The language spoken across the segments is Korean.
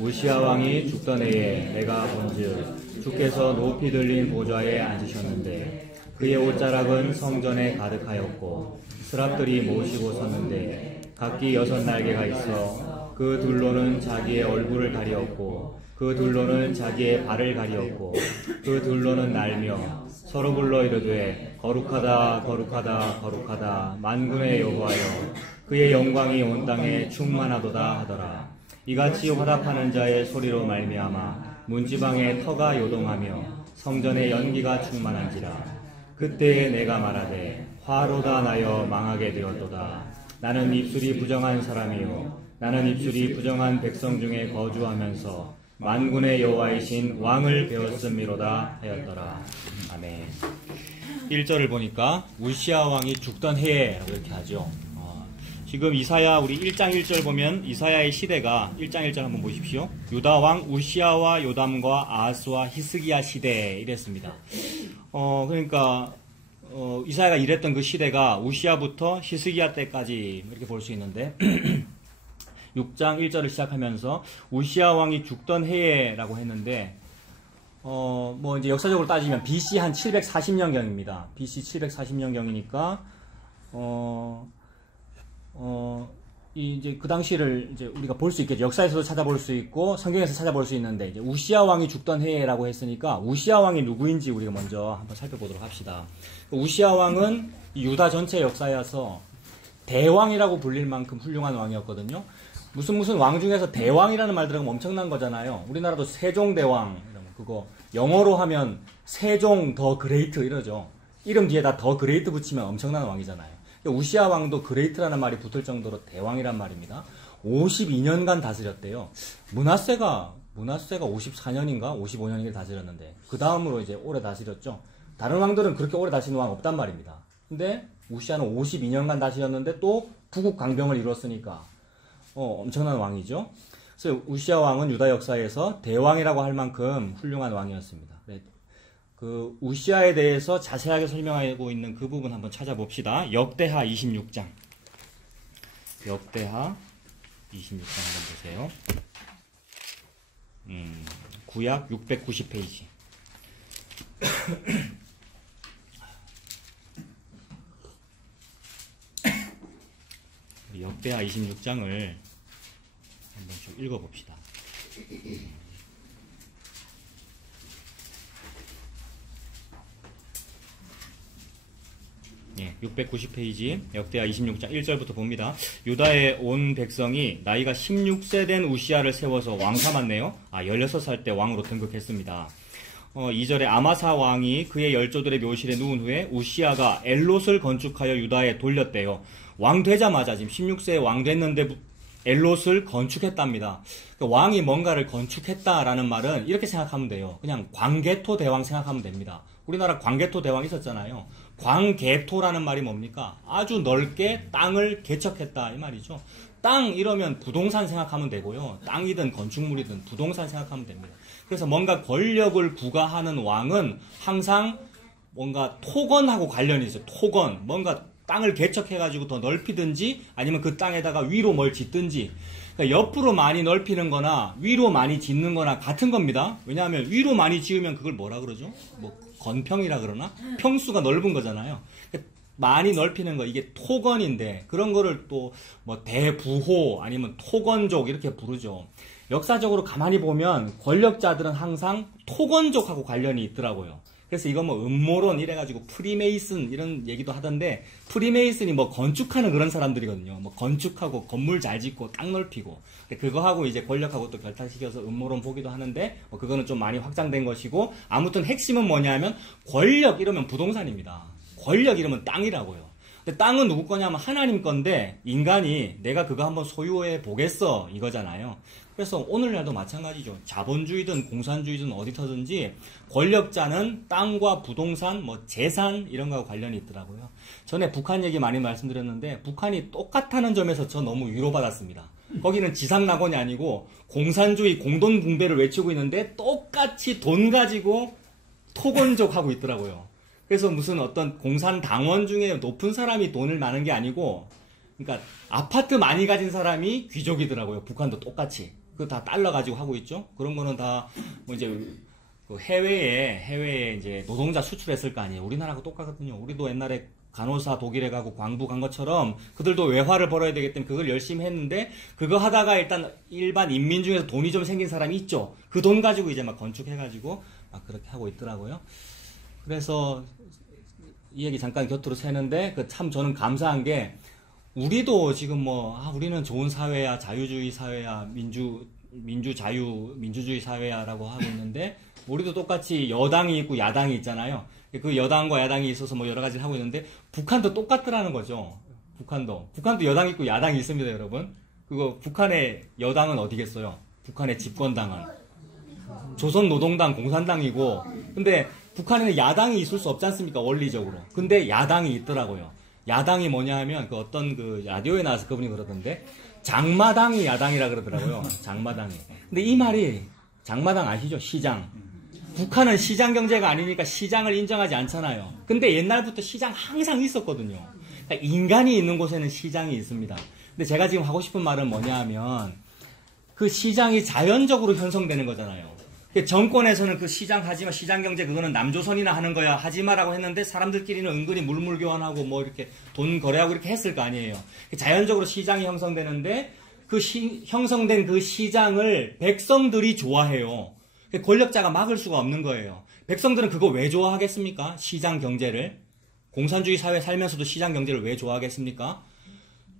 우시야 왕이 죽던 해에 내가 본즉 주께서 높이 들린 보좌에 앉으셨는데 그의 옷자락은 성전에 가득하였고 스랍들이 모시고 섰는데 각기 6날개가 있어 그 둘로는 자기의 얼굴을 가리었고 그 둘로는 자기의 발을 가리었고 그 둘로는 날며 서로 불러 이르되 거룩하다 거룩하다 거룩하다 만군의 여호와여 그의 영광이 온 땅에 충만하도다 하더라. 이같이 화답하는 자의 소리로 말미암아 문지방에 터가 요동하며 성전에 연기가 충만한지라. 그때에 내가 말하되 화로다 나여 망하게 되었도다. 나는 입술이 부정한 사람이요 나는 입술이 부정한 백성 중에 거주하면서 만군의 여호와이신 왕을 배웠음이로다 하였더라. 아멘. 1절을 보니까 우시야 왕이 죽던 해라고 이렇게 하죠. 지금 이사야 우리 1장 1절 보면 이사야의 시대가 1장 1절 한번 보십시오. 유다 왕 우시야와 요담과 아하스와 히스기야 시대 이랬습니다. 그러니까 이사야가 일했던 그 시대가 우시야부터 히스기야 때까지 이렇게 볼 수 있는데 6장 1절을 시작하면서 우시야 왕이 죽던 해에라고 했는데 뭐 이제 역사적으로 따지면 BC 한 740년경입니다. BC 740년경이니까 이제 그 당시를 이제 우리가 볼 수 있겠죠. 역사에서도 찾아볼 수 있고 성경에서 찾아볼 수 있는데 이제 우시야 왕이 죽던 해라고 했으니까 우시야 왕이 누구인지 우리가 먼저 한번 살펴보도록 합시다. 우시야 왕은 유다 전체 역사여서 대왕이라고 불릴 만큼 훌륭한 왕이었거든요. 무슨 왕 중에서 대왕이라는 말 들으면 엄청난 거잖아요. 우리나라도 세종대왕 이러면 그거 영어로 하면 세종 더 그레이트 이러죠. 이름 뒤에다 더 그레이트 붙이면 엄청난 왕이잖아요. 우시야 왕도 그레이트라는 말이 붙을 정도로 대왕이란 말입니다. 52년간 다스렸대요. 문하세가 54년인가 55년인가 다스렸는데 그 다음으로 이제 오래 다스렸죠. 다른 왕들은 그렇게 오래 다스린 왕 없단 말입니다. 근데 우시야는 52년간 다스렸는데 또 부국 강병을 이뤘으니까 엄청난 왕이죠. 그래서 우시야 왕은 유다 역사에서 대왕이라고 할 만큼 훌륭한 왕이었습니다. 그 우시야에 대해서 자세하게 설명하고 있는 그 부분 한번 찾아봅시다. 역대하 26장. 역대하 26장 한번 보세요. 구약 690페이지. 역대하 26장을 한번 좀 읽어봅시다. 예, 690페이지 역대하 26장 1절부터 봅니다. 유다의 온 백성이 나이가 16세 된 우시야를 세워서 왕 삼았네요. 16살 때 왕으로 등극했습니다. 2절에 아마사 왕이 그의 열조들의 묘실에 누운 후에 우시야가 엘롯을 건축하여 유다에 돌렸대요. 왕 되자마자 지금 16세에 왕 됐는데 엘롯을 건축했답니다. 왕이 뭔가를 건축했다라는 말은 이렇게 생각하면 돼요. 그냥 광개토 대왕 생각하면 됩니다. 우리나라 광개토 대왕 있었잖아요. 광개토라는 말이 뭡니까? 아주 넓게 땅을 개척했다 이 말이죠. 땅 이러면 부동산 생각하면 되고요. 땅이든 건축물이든 부동산 생각하면 됩니다. 그래서 뭔가 권력을 부과하는 왕은 항상 뭔가 토건하고 관련이 있어요. 토건, 뭔가 땅을 개척해가지고 더 넓히든지 아니면 그 땅에다가 위로 뭘 짓든지, 그러니까 옆으로 많이 넓히는 거나 위로 많이 짓는 거나 같은 겁니다. 왜냐하면 위로 많이 지으면 그걸 뭐라 그러죠? 뭐 건평이라 그러나? 평수가 넓은 거잖아요. 많이 넓히는 거, 이게 토건인데 그런 거를 또 뭐 대부호 아니면 토건족 이렇게 부르죠. 역사적으로 가만히 보면 권력자들은 항상 토건족하고 관련이 있더라고요. 그래서 이거 뭐 음모론 이래가지고 프리메이슨 이런 얘기도 하던데, 프리메이슨이 뭐 건축하는 그런 사람들이거든요. 뭐 건축하고 건물 잘 짓고 땅 넓히고 그거하고 이제 권력하고 또 결탁시켜서 음모론 보기도 하는데 뭐 그거는 좀 많이 확장된 것이고, 아무튼 핵심은 뭐냐면 권력 이러면 부동산입니다. 권력 이러면 땅이라고요. 근데 땅은 누구 거냐면 하나님 건데 인간이 내가 그거 한번 소유해 보겠어 이거잖아요. 그래서 오늘날도 마찬가지죠. 자본주의든 공산주의든 어디서든지 권력자는 땅과 부동산, 뭐 재산 이런 거하고 관련이 있더라고요. 전에 북한 얘기 많이 말씀드렸는데 북한이 똑같다는 점에서 저 너무 위로받았습니다. 거기는 지상낙원이 아니고 공산주의 공동분배를 외치고 있는데 똑같이 돈 가지고 토건족 하고 있더라고요. 그래서 무슨 어떤 공산당원 중에 높은 사람이 돈을 많은 게 아니고, 그러니까 아파트 많이 가진 사람이 귀족이더라고요. 북한도 똑같이. 그거 다 달러 가지고 하고 있죠. 그런 거는 다 뭐 이제 그 해외에 이제 노동자 수출했을 거 아니에요. 우리나라하고 똑같거든요. 우리도 옛날에 간호사 독일에 가고 광부 간 것처럼 그들도 외화를 벌어야 되기 때문에 그걸 열심히 했는데, 그거 하다가 일단 일반 인민 중에서 돈이 좀 생긴 사람이 있죠. 그 돈 가지고 이제 막 건축해가지고 막 그렇게 하고 있더라고요. 그래서 이 얘기 잠깐 곁으로 새는데, 그 참 저는 감사한 게, 우리도 지금 우리는 좋은 사회야, 자유주의 사회야, 민주주의 사회야라고 하고 있는데, 우리도 똑같이 여당이 있고 야당이 있잖아요. 그 여당과 야당이 있어서 뭐 여러 가지를 하고 있는데, 북한도 똑같더라는 거죠. 북한도 여당이 있고 야당이 있습니다, 여러분. 그거 북한의 여당은 어디겠어요? 북한의 집권당은 조선노동당, 공산당이고, 근데 북한에는 야당이 있을 수 없지 않습니까? 원리적으로. 근데 야당이 있더라고요. 야당이 뭐냐 하면, 그 어떤 그 라디오에 나와서 그분이 그러던데, 장마당이 야당이라 그러더라고요. 장마당이. 근데 이 말이, 장마당 아시죠? 시장. 북한은 시장 경제가 아니니까 시장을 인정하지 않잖아요. 근데 옛날부터 시장 항상 있었거든요. 그러니까 인간이 있는 곳에는 시장이 있습니다. 근데 제가 지금 하고 싶은 말은 뭐냐 하면, 그 시장이 자연적으로 형성되는 거잖아요. 정권에서는 그 시장 하지마, 시장 경제 그거는 남조선이나 하는 거야, 하지마라고 했는데, 사람들끼리는 은근히 물물 교환하고 뭐 이렇게 돈 거래하고 이렇게 했을 거 아니에요. 자연적으로 시장이 형성되는데, 형성된 그 시장을 백성들이 좋아해요. 권력자가 막을 수가 없는 거예요. 백성들은 그거 왜 좋아하겠습니까? 시장 경제를. 공산주의 사회 살면서도 시장 경제를 왜 좋아하겠습니까?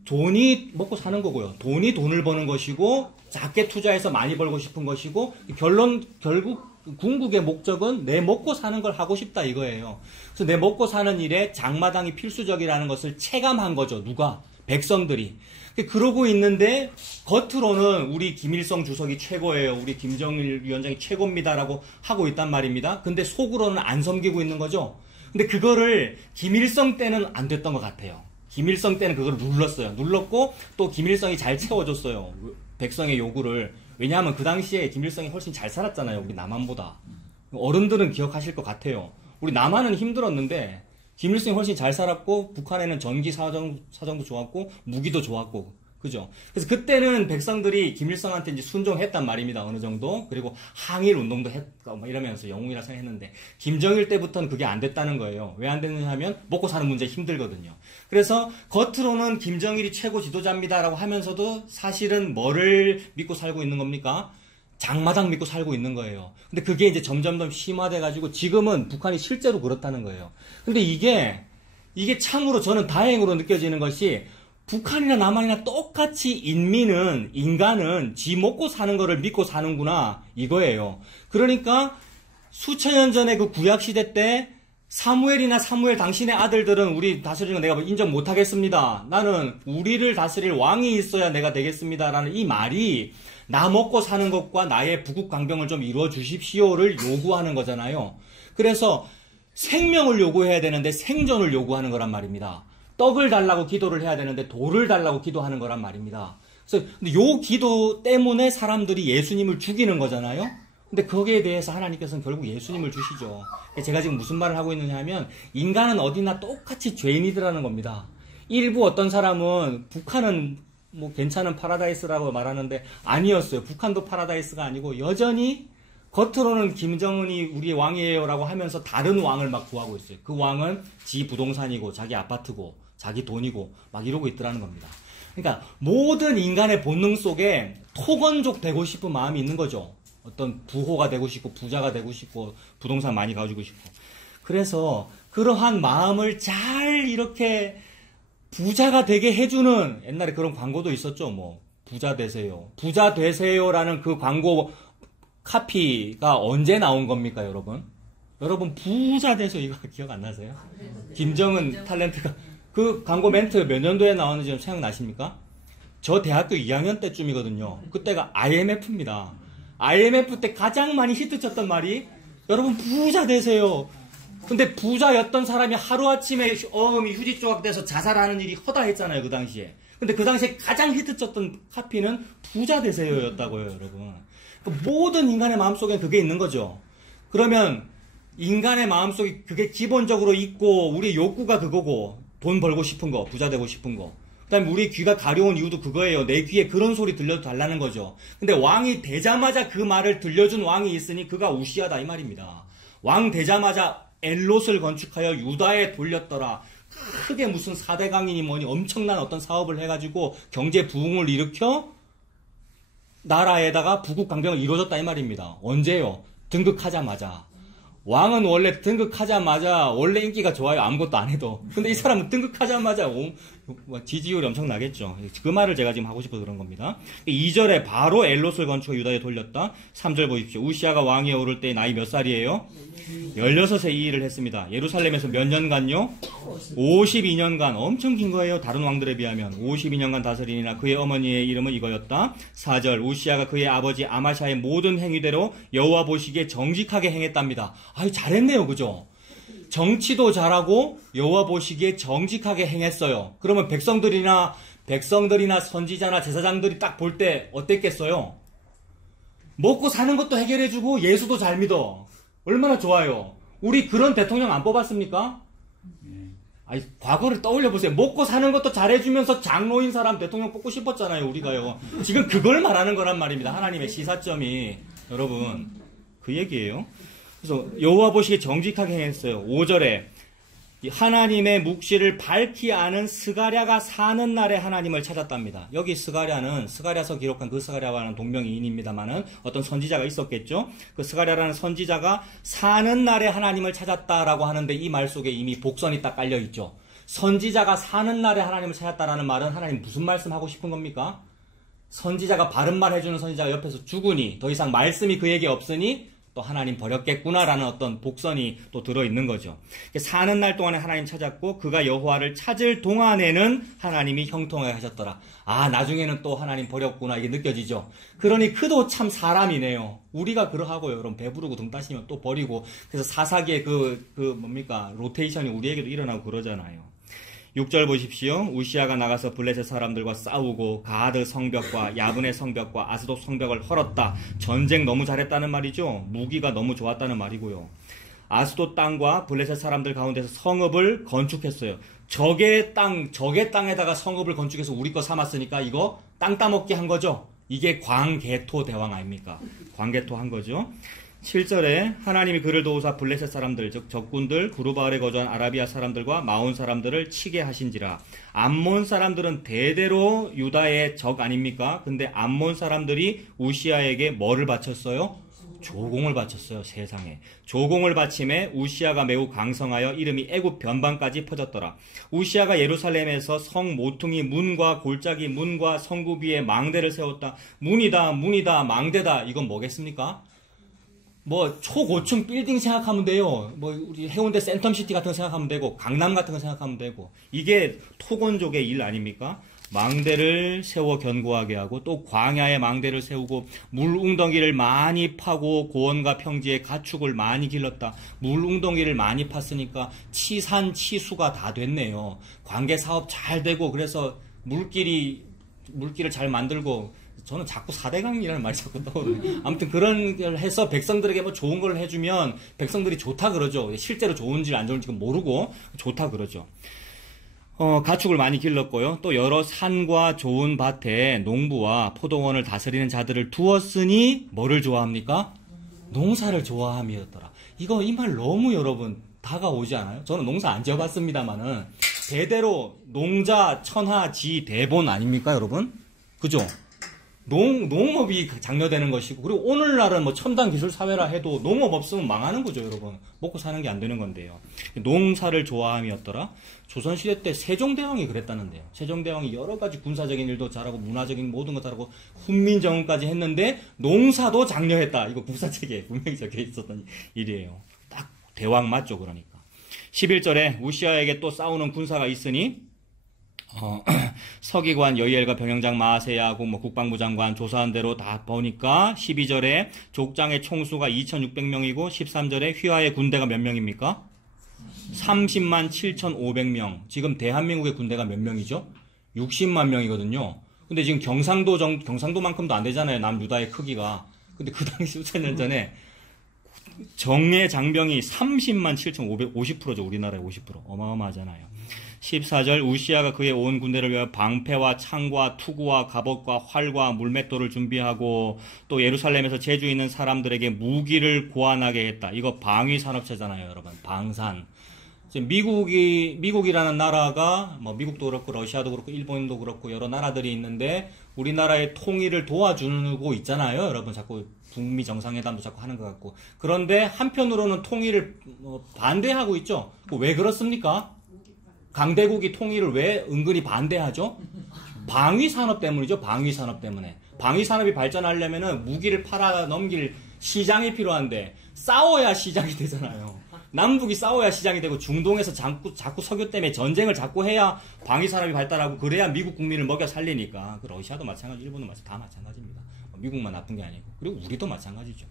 돈이 먹고 사는 거고요. 돈이 돈을 버는 것이고, 작게 투자해서 많이 벌고 싶은 것이고, 결국 궁극의 목적은 내 먹고 사는 걸 하고 싶다 이거예요. 그래서 내 먹고 사는 일에 장마당이 필수적이라는 것을 체감한 거죠. 누가? 백성들이. 그러고 있는데, 겉으로는 우리 김일성 주석이 최고예요, 우리 김정일 위원장이 최고입니다라고 하고 있단 말입니다. 근데 속으로는 안 섬기고 있는 거죠. 근데 그거를 김일성 때는 안 됐던 것 같아요. 김일성 때는 그걸 눌렀고, 또 김일성이 잘 채워줬어요, 백성의 요구를. 왜냐하면 그 당시에 김일성이 훨씬 잘 살았잖아요, 우리 남한보다. 어른들은 기억하실 것 같아요. 우리 남한은 힘들었는데 김일성이 훨씬 잘 살았고, 북한에는 전기 사정도 좋았고, 무기도 좋았고, 그죠? 그래서 그때는 백성들이 김일성한테 이제 순종했단 말입니다, 어느 정도. 그리고 항일 운동도 했고, 막 이러면서 영웅이라 생각했는데, 김정일 때부터는 그게 안 됐다는 거예요. 왜 안 됐느냐 하면, 먹고 사는 문제 힘들거든요. 그래서 겉으로는 김정일이 최고 지도자입니다라고 하면서도 사실은 뭐를 믿고 살고 있는 겁니까? 장마당 믿고 살고 있는 거예요. 근데 그게 이제 점점 심화돼가지고 지금은 북한이 실제로 그렇다는 거예요. 근데 이게 참으로 저는 다행으로 느껴지는 것이, 북한이나 남한이나 똑같이 인간은 지 먹고 사는 거를 믿고 사는구나, 이거예요. 그러니까 수천 년 전에 그 구약시대 때 사무엘 당신의 아들들은 우리 다스리는 거 내가 인정 못하겠습니다. 나는 우리를 다스릴 왕이 있어야 내가 되겠습니다. 라는 이 말이, 나 먹고 사는 것과 나의 부국강병을 좀 이루어 주십시오를 요구하는 거잖아요. 그래서 생명을 요구해야 되는데 생존을 요구하는 거란 말입니다. 떡을 달라고 기도를 해야 되는데 돌을 달라고 기도하는 거란 말입니다. 그래서 근데 요 기도 때문에 사람들이 예수님을 죽이는 거잖아요. 근데 거기에 대해서 하나님께서는 결국 예수님을 주시죠. 제가 지금 무슨 말을 하고 있느냐 하면, 인간은 어디나 똑같이 죄인이더라는 겁니다. 일부 어떤 사람은 북한은 뭐 괜찮은 파라다이스라고 말하는데 아니었어요. 북한도 파라다이스가 아니고 여전히 겉으로는 김정은이 우리의 왕이에요라고 하면서 다른 왕을 막 구하고 있어요. 그 왕은 지 부동산이고 자기 아파트고 자기 돈이고 막 이러고 있더라는 겁니다. 그러니까 모든 인간의 본능 속에 토건족 되고 싶은 마음이 있는 거죠. 어떤 부호가 되고 싶고 부자가 되고 싶고 부동산 많이 가지고 싶고. 그래서 그러한 마음을 잘 이렇게 부자가 되게 해주는, 옛날에 그런 광고도 있었죠. 뭐 부자 되세요, 부자 되세요라는 그 광고 카피가 언제 나온 겁니까, 여러분? 여러분 부자 되세요 이거 기억 안 나세요? 김정은 탤런트가 그 광고 멘트 몇 년도에 나왔는지 생각나십니까? 저 대학교 2학년 때쯤이거든요. 그때가 IMF입니다. IMF 때 가장 많이 히트쳤던 말이, 여러분 부자 되세요. 근데 부자였던 사람이 하루아침에 어음이 휴지 조각 돼서 자살하는 일이 허다했잖아요, 그 당시에. 근데 그 당시에 가장 히트쳤던 카피는 부자 되세요였다고요, 여러분. 그러니까 모든 인간의 마음속에 그게 있는 거죠. 그러면 인간의 마음속에 그게 기본적으로 있고, 우리 욕구가 그거고, 돈 벌고 싶은 거, 부자 되고 싶은 거. 그다음에 우리 귀가 가려운 이유도 그거예요. 내 귀에 그런 소리 들려달라는 거죠. 근데 왕이 되자마자 그 말을 들려준 왕이 있으니 그가 우시야다 이 말입니다. 왕 되자마자 엘롯을 건축하여 유다에 돌렸더라. 크게 무슨 4대 강이니 뭐니 엄청난 어떤 사업을 해가지고 경제 부흥을 일으켜 나라에다가 부국 강병을 이루어졌다 이 말입니다. 언제요? 등극하자마자. 왕은 원래 등극하자마자 원래 인기가 좋아요. 아무것도 안 해도. 근데 이 사람은 등극하자마자 지지율이 엄청 나겠죠. 그 말을 제가 지금 하고 싶어서 그런 겁니다. 2절에 바로 엘롯을 건축해 유다에 돌렸다. 3절 보십시오. 우시야가 왕위에 오를 때 나이 몇 살이에요? 16세 이 일을 했습니다. 예루살렘에서 몇 년간요? 52년간. 엄청 긴 거예요. 다른 왕들에 비하면. 52년간 다스리니라. 그의 어머니의 이름은 이거였다. 4절. 우시야가 그의 아버지 아마샤의 모든 행위대로 여호와 보시기에 정직하게 행했답니다. 아이, 잘했네요. 그죠? 정치도 잘하고 여호와 보시기에 정직하게 행했어요. 그러면 백성들이나 선지자나 제사장들이 딱 볼 때 어땠겠어요? 먹고 사는 것도 해결해주고 예수도 잘 믿어. 얼마나 좋아요. 우리 그런 대통령 안 뽑았습니까? 아니, 과거를 떠올려보세요. 먹고 사는 것도 잘해주면서 장로인 사람 대통령 뽑고 싶었잖아요, 우리가요. 지금 그걸 말하는 거란 말입니다. 하나님의 시사점이. 여러분, 그 얘기예요. 그래서 여호와 보시기에 정직하게 행했어요. 5절에 하나님의 묵시를 밝히 아는 스가랴가 사는 날에 하나님을 찾았답니다. 여기 스가랴서 기록한 그 스가랴와는 동명이인입니다만은 어떤 선지자가 있었겠죠. 그 스가랴라는 선지자가 사는 날에 하나님을 찾았다라고 하는데 이 말 속에 이미 복선이 딱 깔려 있죠. 선지자가 사는 날에 하나님을 찾았다라는 말은 하나님 무슨 말씀하고 싶은 겁니까? 선지자가 바른 말 해주는 선지자가 옆에서 죽으니 더 이상 말씀이 그에게 없으니 또 하나님 버렸겠구나라는 어떤 복선이 또 들어있는 거죠. 사는 날 동안에 하나님 찾았고 그가 여호와를 찾을 동안에는 하나님이 형통하게 하셨더라. 아, 나중에는 또 하나님 버렸구나 이게 느껴지죠. 그러니 그도 참 사람이네요. 우리가 그러하고요. 여러분 배부르고 등 따시면 또 버리고 그래서 사사기의 로테이션이 우리에게도 일어나고 그러잖아요. 6절 보십시오. 우시야가 나가서 블레셋 사람들과 싸우고 가드 성벽과 야분의 성벽과 아스돗 성벽을 헐었다. 전쟁 너무 잘했다는 말이죠. 무기가 너무 좋았다는 말이고요. 아스돗 땅과 블레셋 사람들 가운데서 성읍을 건축했어요. 적의 땅에다가 성읍을 건축해서 우리 거 삼았으니까 이거 땅 따먹기 한 거죠. 이게 광개토 대왕 아닙니까? 광개토 한 거죠. 7절에 하나님이 그를 도우사 블레셋 사람들 즉 적군들 구르바알에 거주한 아라비아 사람들과 마온 사람들을 치게 하신지라. 암몬 사람들은 대대로 유다의 적 아닙니까? 근데 암몬 사람들이 우시야에게 뭐를 바쳤어요? 조공을 바쳤어요. 세상에. 조공을 바침에 우시야가 매우 강성하여 이름이 애굽 변방까지 퍼졌더라. 우시야가 예루살렘에서 성 모퉁이 문과 골짜기 문과 성구 위에 망대를 세웠다. 문이다 망대다. 이건 뭐겠습니까? 초고층 빌딩 생각하면 돼요. 우리 해운대 센텀시티 같은 거 생각하면 되고, 강남 같은 거 생각하면 되고. 이게 토건족의 일 아닙니까? 망대를 세워 견고하게 하고, 또 광야에 망대를 세우고, 물웅덩이를 많이 파고, 고원과 평지에 가축을 많이 길렀다. 물웅덩이를 많이 팠으니까 치산, 치수가 다 됐네요. 관계 사업 잘 되고, 그래서 물길을 잘 만들고, 저는 자꾸 4대강이라는 말이 자꾸 떠오르네요. 아무튼 그런 걸 해서 백성들에게 좋은 걸 해주면 백성들이 좋다 그러죠. 실제로 좋은지 안 좋은지 모르고 좋다 그러죠. 가축을 많이 길렀고요. 또 여러 산과 좋은 밭에 농부와 포도원을 다스리는 자들을 두었으니 뭐를 좋아합니까? 농사를 좋아함이었더라. 이 말 너무 여러분 다가오지 않아요? 저는 농사 안 지어봤습니다만은 대대로 농자, 천하, 지, 대본 아닙니까 여러분? 그죠? 농업이 장려되는 것이고, 그리고 오늘날은 첨단 기술 사회라 해도 농업 없으면 망하는 거죠, 여러분. 먹고 사는 게 안 되는 건데요. 농사를 좋아함이었더라. 조선시대 때 세종대왕이 그랬다는데요. 세종대왕이 여러 가지 군사적인 일도 잘하고, 문화적인 모든 거 잘하고, 훈민정음까지 했는데, 농사도 장려했다. 이거 국사책에 분명히 적혀 있었던 일이에요. 딱 대왕 맞죠, 그러니까. 11절에 우시야에게 또 싸우는 군사가 있으니, 서기관 여이엘과 병영장 마아세야하고 국방부 장관 조사한 대로 다 보니까 12절에 족장의 총수가 2600명이고 13절에 휘하의 군대가 몇 명입니까? 30만 7500명. 지금 대한민국의 군대가 몇 명이죠? 60만 명이거든요. 근데 지금 경상도만큼도 안 되잖아요. 남유다의 크기가. 근데 그 당시 수천 년 전에 정예 장병이 30만 7500, 50%죠. 우리나라의 50%. 어마어마하잖아요. 14절 우시아가 그의 온 군대를 위하여 방패와 창과 투구와 갑옷과 활과 물맷돌을 준비하고 또 예루살렘에서 재주 있는 사람들에게 무기를 고안하게 했다. 이거 방위 산업체잖아요, 여러분. 방산. 미국이라는 나라가 뭐 미국도 그렇고 러시아도 그렇고 일본도 그렇고 여러 나라들이 있는데 우리나라의 통일을 도와주고 있잖아요, 여러분. 자꾸 북미 정상회담도 자꾸 하는 것 같고. 그런데 한편으로는 통일을 반대하고 있죠. 왜 그렇습니까? 강대국이 통일을 왜 은근히 반대하죠? 방위산업 때문이죠. 방위산업 때문에. 방위산업이 발전하려면은 무기를 팔아 넘길 시장이 필요한데 싸워야 시장이 되잖아요. 남북이 싸워야 시장이 되고 중동에서 자꾸 석유 때문에 전쟁을 자꾸 해야 방위산업이 발달하고 그래야 미국 국민을 먹여 살리니까. 그 러시아도 마찬가지, 일본도 마찬가지, 다 마찬가지입니다. 미국만 나쁜 게 아니고. 그리고 우리도 마찬가지죠.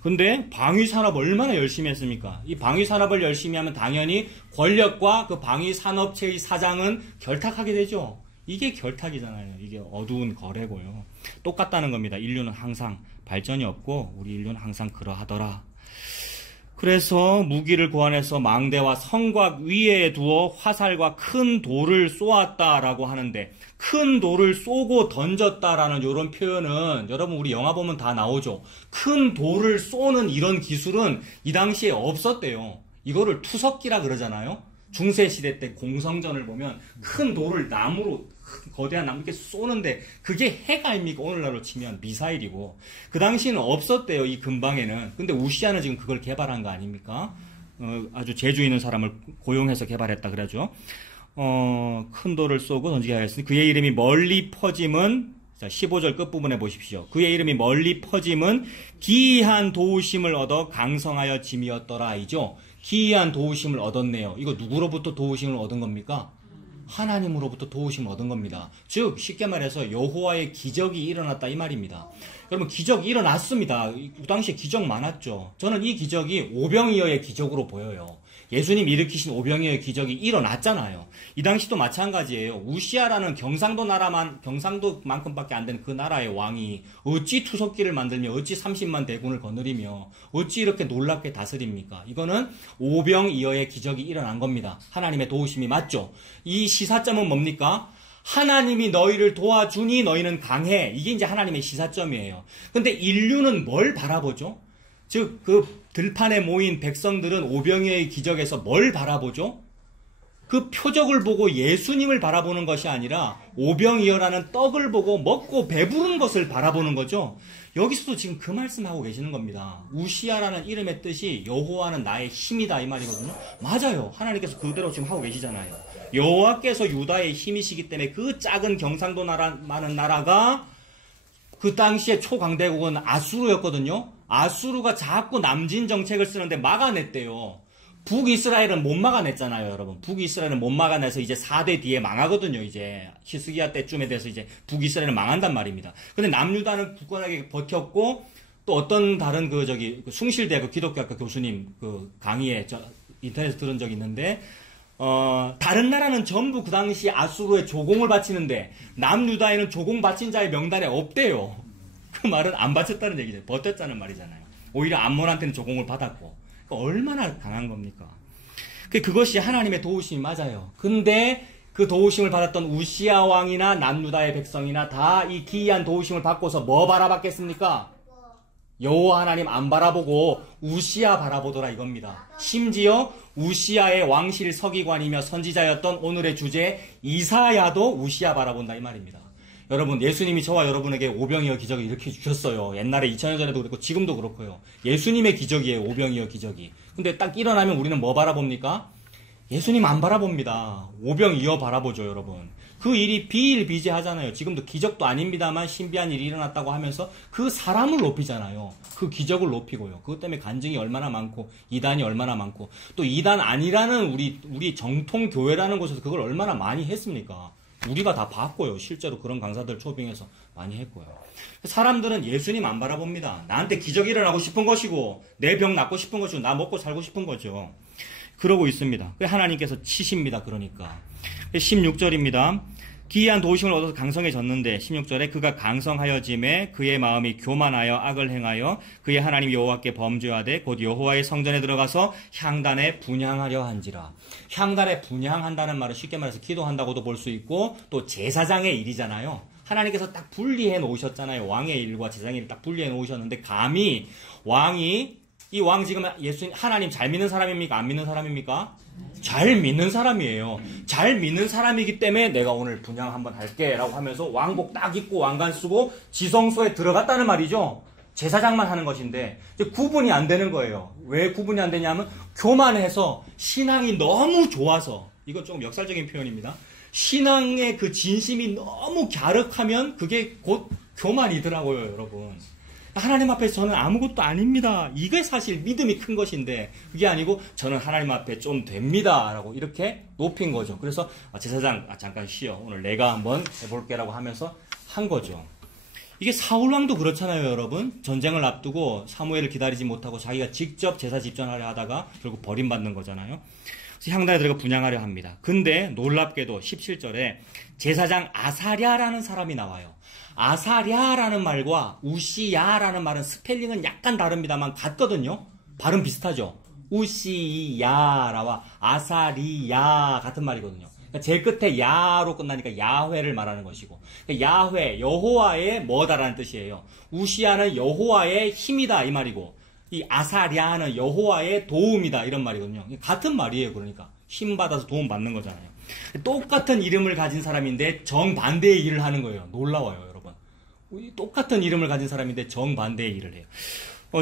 근데 방위산업 얼마나 열심히 했습니까? 이 방위산업을 열심히 하면 당연히 권력과 그 방위산업체의 사장은 결탁하게 되죠. 이게 결탁이잖아요. 이게 어두운 거래고요. 똑같다는 겁니다. 인류는 항상 발전이 없고 우리 인류는 항상 그러하더라. 그래서 무기를 고안해서 망대와 성곽 위에 두어 화살과 큰 돌을 쏘았다라고 하는데 큰 돌을 쏘고 던졌다라는 이런 표현은 여러분 우리 영화 보면 다 나오죠. 큰 돌을 쏘는 이런 기술은 이 당시에 없었대요. 이거를 투석기라 그러잖아요. 중세시대 때 공성전을 보면 큰 돌을 나무로 거대한 나무 이렇게 쏘는데 그게 핵 아닙니까? 오늘날로 치면 미사일이고. 그 당시에는 없었대요, 이 근방에는. 근데 우시아는 지금 그걸 개발한 거 아닙니까? 아주 재주 있는 사람을 고용해서 개발했다 그러죠. 큰 돌을 쏘고 던지게 하였으니 그의 이름이 멀리 퍼짐은, 자, 15절 끝부분에 보십시오. 그의 이름이 멀리 퍼짐은 기이한 도우심을 얻어 강성하여 짐이었더라 이죠. 기이한 도우심을 얻었네요. 이거 누구로부터 도우심을 얻은 겁니까? 하나님으로부터 도우심을 얻은 겁니다. 즉 쉽게 말해서 여호와의 기적이 일어났다 이 말입니다. 여러분 기적이 일어났습니다. 그 당시에 기적 많았죠. 저는 이 기적이 오병이어의 기적으로 보여요. 예수님 일으키신 오병이어의 기적이 일어났잖아요. 이 당시도 마찬가지예요. 우시아라는 경상도만큼밖에 안 되는 그 나라의 왕이 어찌 투석기를 만들며 어찌 30만 대군을 거느리며 어찌 이렇게 놀랍게 다스립니까? 이거는 오병이어의 기적이 일어난 겁니다. 하나님의 도우심이 맞죠. 이 시사점은 뭡니까? 하나님이 너희를 도와주니 너희는 강해. 이게 이제 하나님의 시사점이에요. 근데 인류는 뭘 바라보죠? 즉, 그 들판에 모인 백성들은 오병이어의 기적에서 뭘 바라보죠? 그 표적을 보고 예수님을 바라보는 것이 아니라 오병이어라는 떡을 보고 먹고 배부른 것을 바라보는 거죠. 여기서도 지금 그 말씀하고 계시는 겁니다. 우시아라는 이름의 뜻이 여호와는 나의 힘이다 이 말이거든요. 맞아요. 하나님께서 그대로 지금 하고 계시잖아요. 여호와께서 유다의 힘이시기 때문에 그 작은 경상도 많은 나라가 그 당시에 초강대국은 아수르였거든요. 아수르가 자꾸 남진 정책을 쓰는데 막아냈대요. 북이스라엘은 못 막아냈잖아요, 여러분. 북이스라엘은 못 막아내서 이제 4대 뒤에 망하거든요, 이제. 히스기야 때쯤에 돼서 이제 북이스라엘은 망한단 말입니다. 근데 남유다는 굳건하게 버텼고, 또 어떤 다른 숭실대학교 기독교학과 교수님 강의에 인터넷에서 들은 적이 있는데, 다른 나라는 전부 그 당시 아수르에 조공을 바치는데, 남유다에는 조공 바친 자의 명단에 없대요. 그 말은 안 바쳤다는 얘기죠. 버텼다는 말이잖아요. 오히려 암몬한테는 조공을 받았고. 얼마나 강한 겁니까? 그것이 하나님의 도우심이 맞아요. 근데 그 도우심을 받았던 우시아 왕이나 남유다의 백성이나 다 이 기이한 도우심을 받고서 뭐 바라봤겠습니까? 여호와 하나님 안 바라보고 우시아 바라보더라 이겁니다. 심지어 우시아의 왕실 서기관이며 선지자였던 오늘의 주제 이사야도 우시아 바라본다 이 말입니다. 여러분, 예수님이 저와 여러분에게 오병이어 기적을 일으켜 주셨어요. 옛날에 2000년 전에도 그랬고 지금도 그렇고요. 예수님의 기적이에요. 오병이어 기적이. 근데 딱 일어나면 우리는 뭐 바라봅니까? 예수님 안 바라봅니다. 오병이어 바라보죠, 여러분. 그 일이 비일비재하잖아요. 지금도 기적도 아닙니다만 신비한 일이 일어났다고 하면서 그 사람을 높이잖아요. 그 기적을 높이고요. 그것 때문에 간증이 얼마나 많고 이단이 얼마나 많고 또 이단 아니라는 우리 정통 교회라는 곳에서 그걸 얼마나 많이 했습니까? 우리가 다 봤고요. 실제로 그런 강사들 초빙해서 많이 했고요. 사람들은 예수님 안 바라봅니다. 나한테 기적이 일어나고 싶은 것이고 내 병 낫고 싶은 것이고 나 먹고 살고 싶은 거죠. 그러고 있습니다. 하나님께서 치십니다. 그러니까 16절입니다. 기이한 도우심을 얻어서 강성해졌는데 16절에 그가 강성하여짐에 그의 마음이 교만하여 악을 행하여 그의 하나님 여호와께 범죄하되 곧 여호와의 성전에 들어가서 향단에 분향하려 한지라. 향단에 분향한다는 말은 쉽게 말해서 기도한다고도 볼 수 있고 또 제사장의 일이잖아요. 하나님께서 딱 분리해 놓으셨잖아요. 왕의 일과 제사장의 일을 딱 분리해 놓으셨는데 감히 이 왕 지금 예수님 하나님 잘 믿는 사람입니까? 안 믿는 사람입니까? 잘 믿는 사람이에요. 잘 믿는 사람이기 때문에 내가 오늘 분향 한번 할게 라고 하면서 왕복 딱 입고 왕관 쓰고 지성소에 들어갔다는 말이죠. 제사장만 하는 것인데 이제 구분이 안 되는 거예요. 왜 구분이 안 되냐면 교만해서 신앙이 너무 좋아서, 이건 조금 역설적인 표현입니다. 신앙의 그 진심이 너무 갸륵하면 그게 곧 교만이더라고요, 여러분. 하나님 앞에서 저는 아무것도 아닙니다. 이게 사실 믿음이 큰 것인데 그게 아니고 저는 하나님 앞에 좀 됩니다 라고 이렇게 높인 거죠. 그래서 제사장 잠깐 쉬어, 오늘 내가 한번 해볼게라고 하면서 한 거죠. 이게 사울왕도 그렇잖아요, 여러분. 전쟁을 앞두고 사무엘을 기다리지 못하고 자기가 직접 제사 집전하려 하다가 결국 버림받는 거잖아요. 그래서 향단에 들어가 분향하려 합니다. 근데 놀랍게도 17절에 제사장 아사랴라는 사람이 나와요. 아사랴라는 말과 우시야라는 말은 스펠링은 약간 다릅니다만 같거든요. 발음 비슷하죠. 우시야라와 아사리야 같은 말이거든요. 그러니까 제일 끝에 야로 끝나니까 야훼를 말하는 것이고, 그러니까 야훼, 여호와의 뭐다라는 뜻이에요. 우시야는 여호와의 힘이다 이 말이고, 이 아사랴는 여호와의 도움이다 이런 말이거든요. 같은 말이에요. 그러니까 힘 받아서 도움 받는 거잖아요. 똑같은 이름을 가진 사람인데 정반대의 일을 하는 거예요. 놀라워요, 여러분. 똑같은 이름을 가진 사람인데 정반대의 일을 해요.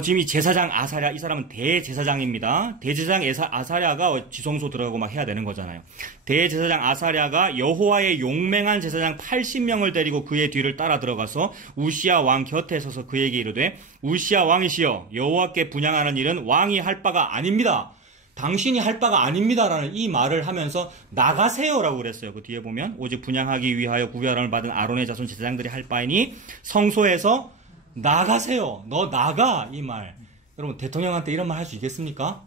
지금 이 제사장 아사랴, 이 사람은 대제사장입니다. 대제사장 아사랴가 지성소 들어가고 막 해야 되는 거잖아요. 대제사장 아사랴가 여호와의 용맹한 제사장 80명을 데리고 그의 뒤를 따라 들어가서 우시야 왕 곁에 서서 그에게 이르되 우시야 왕이시여, 여호와께 분향하는 일은 왕이 할 바가 아닙니다. 당신이 할 바가 아닙니다라는 이 말을 하면서 나가세요라고 그랬어요. 그 뒤에 보면 오직 분향하기 위하여 구별함을 받은 아론의 자손 제사장들이 할 바이니 성소에서 나가세요. 너 나가, 이 말. 여러분, 대통령한테 이런 말 할 수 있겠습니까?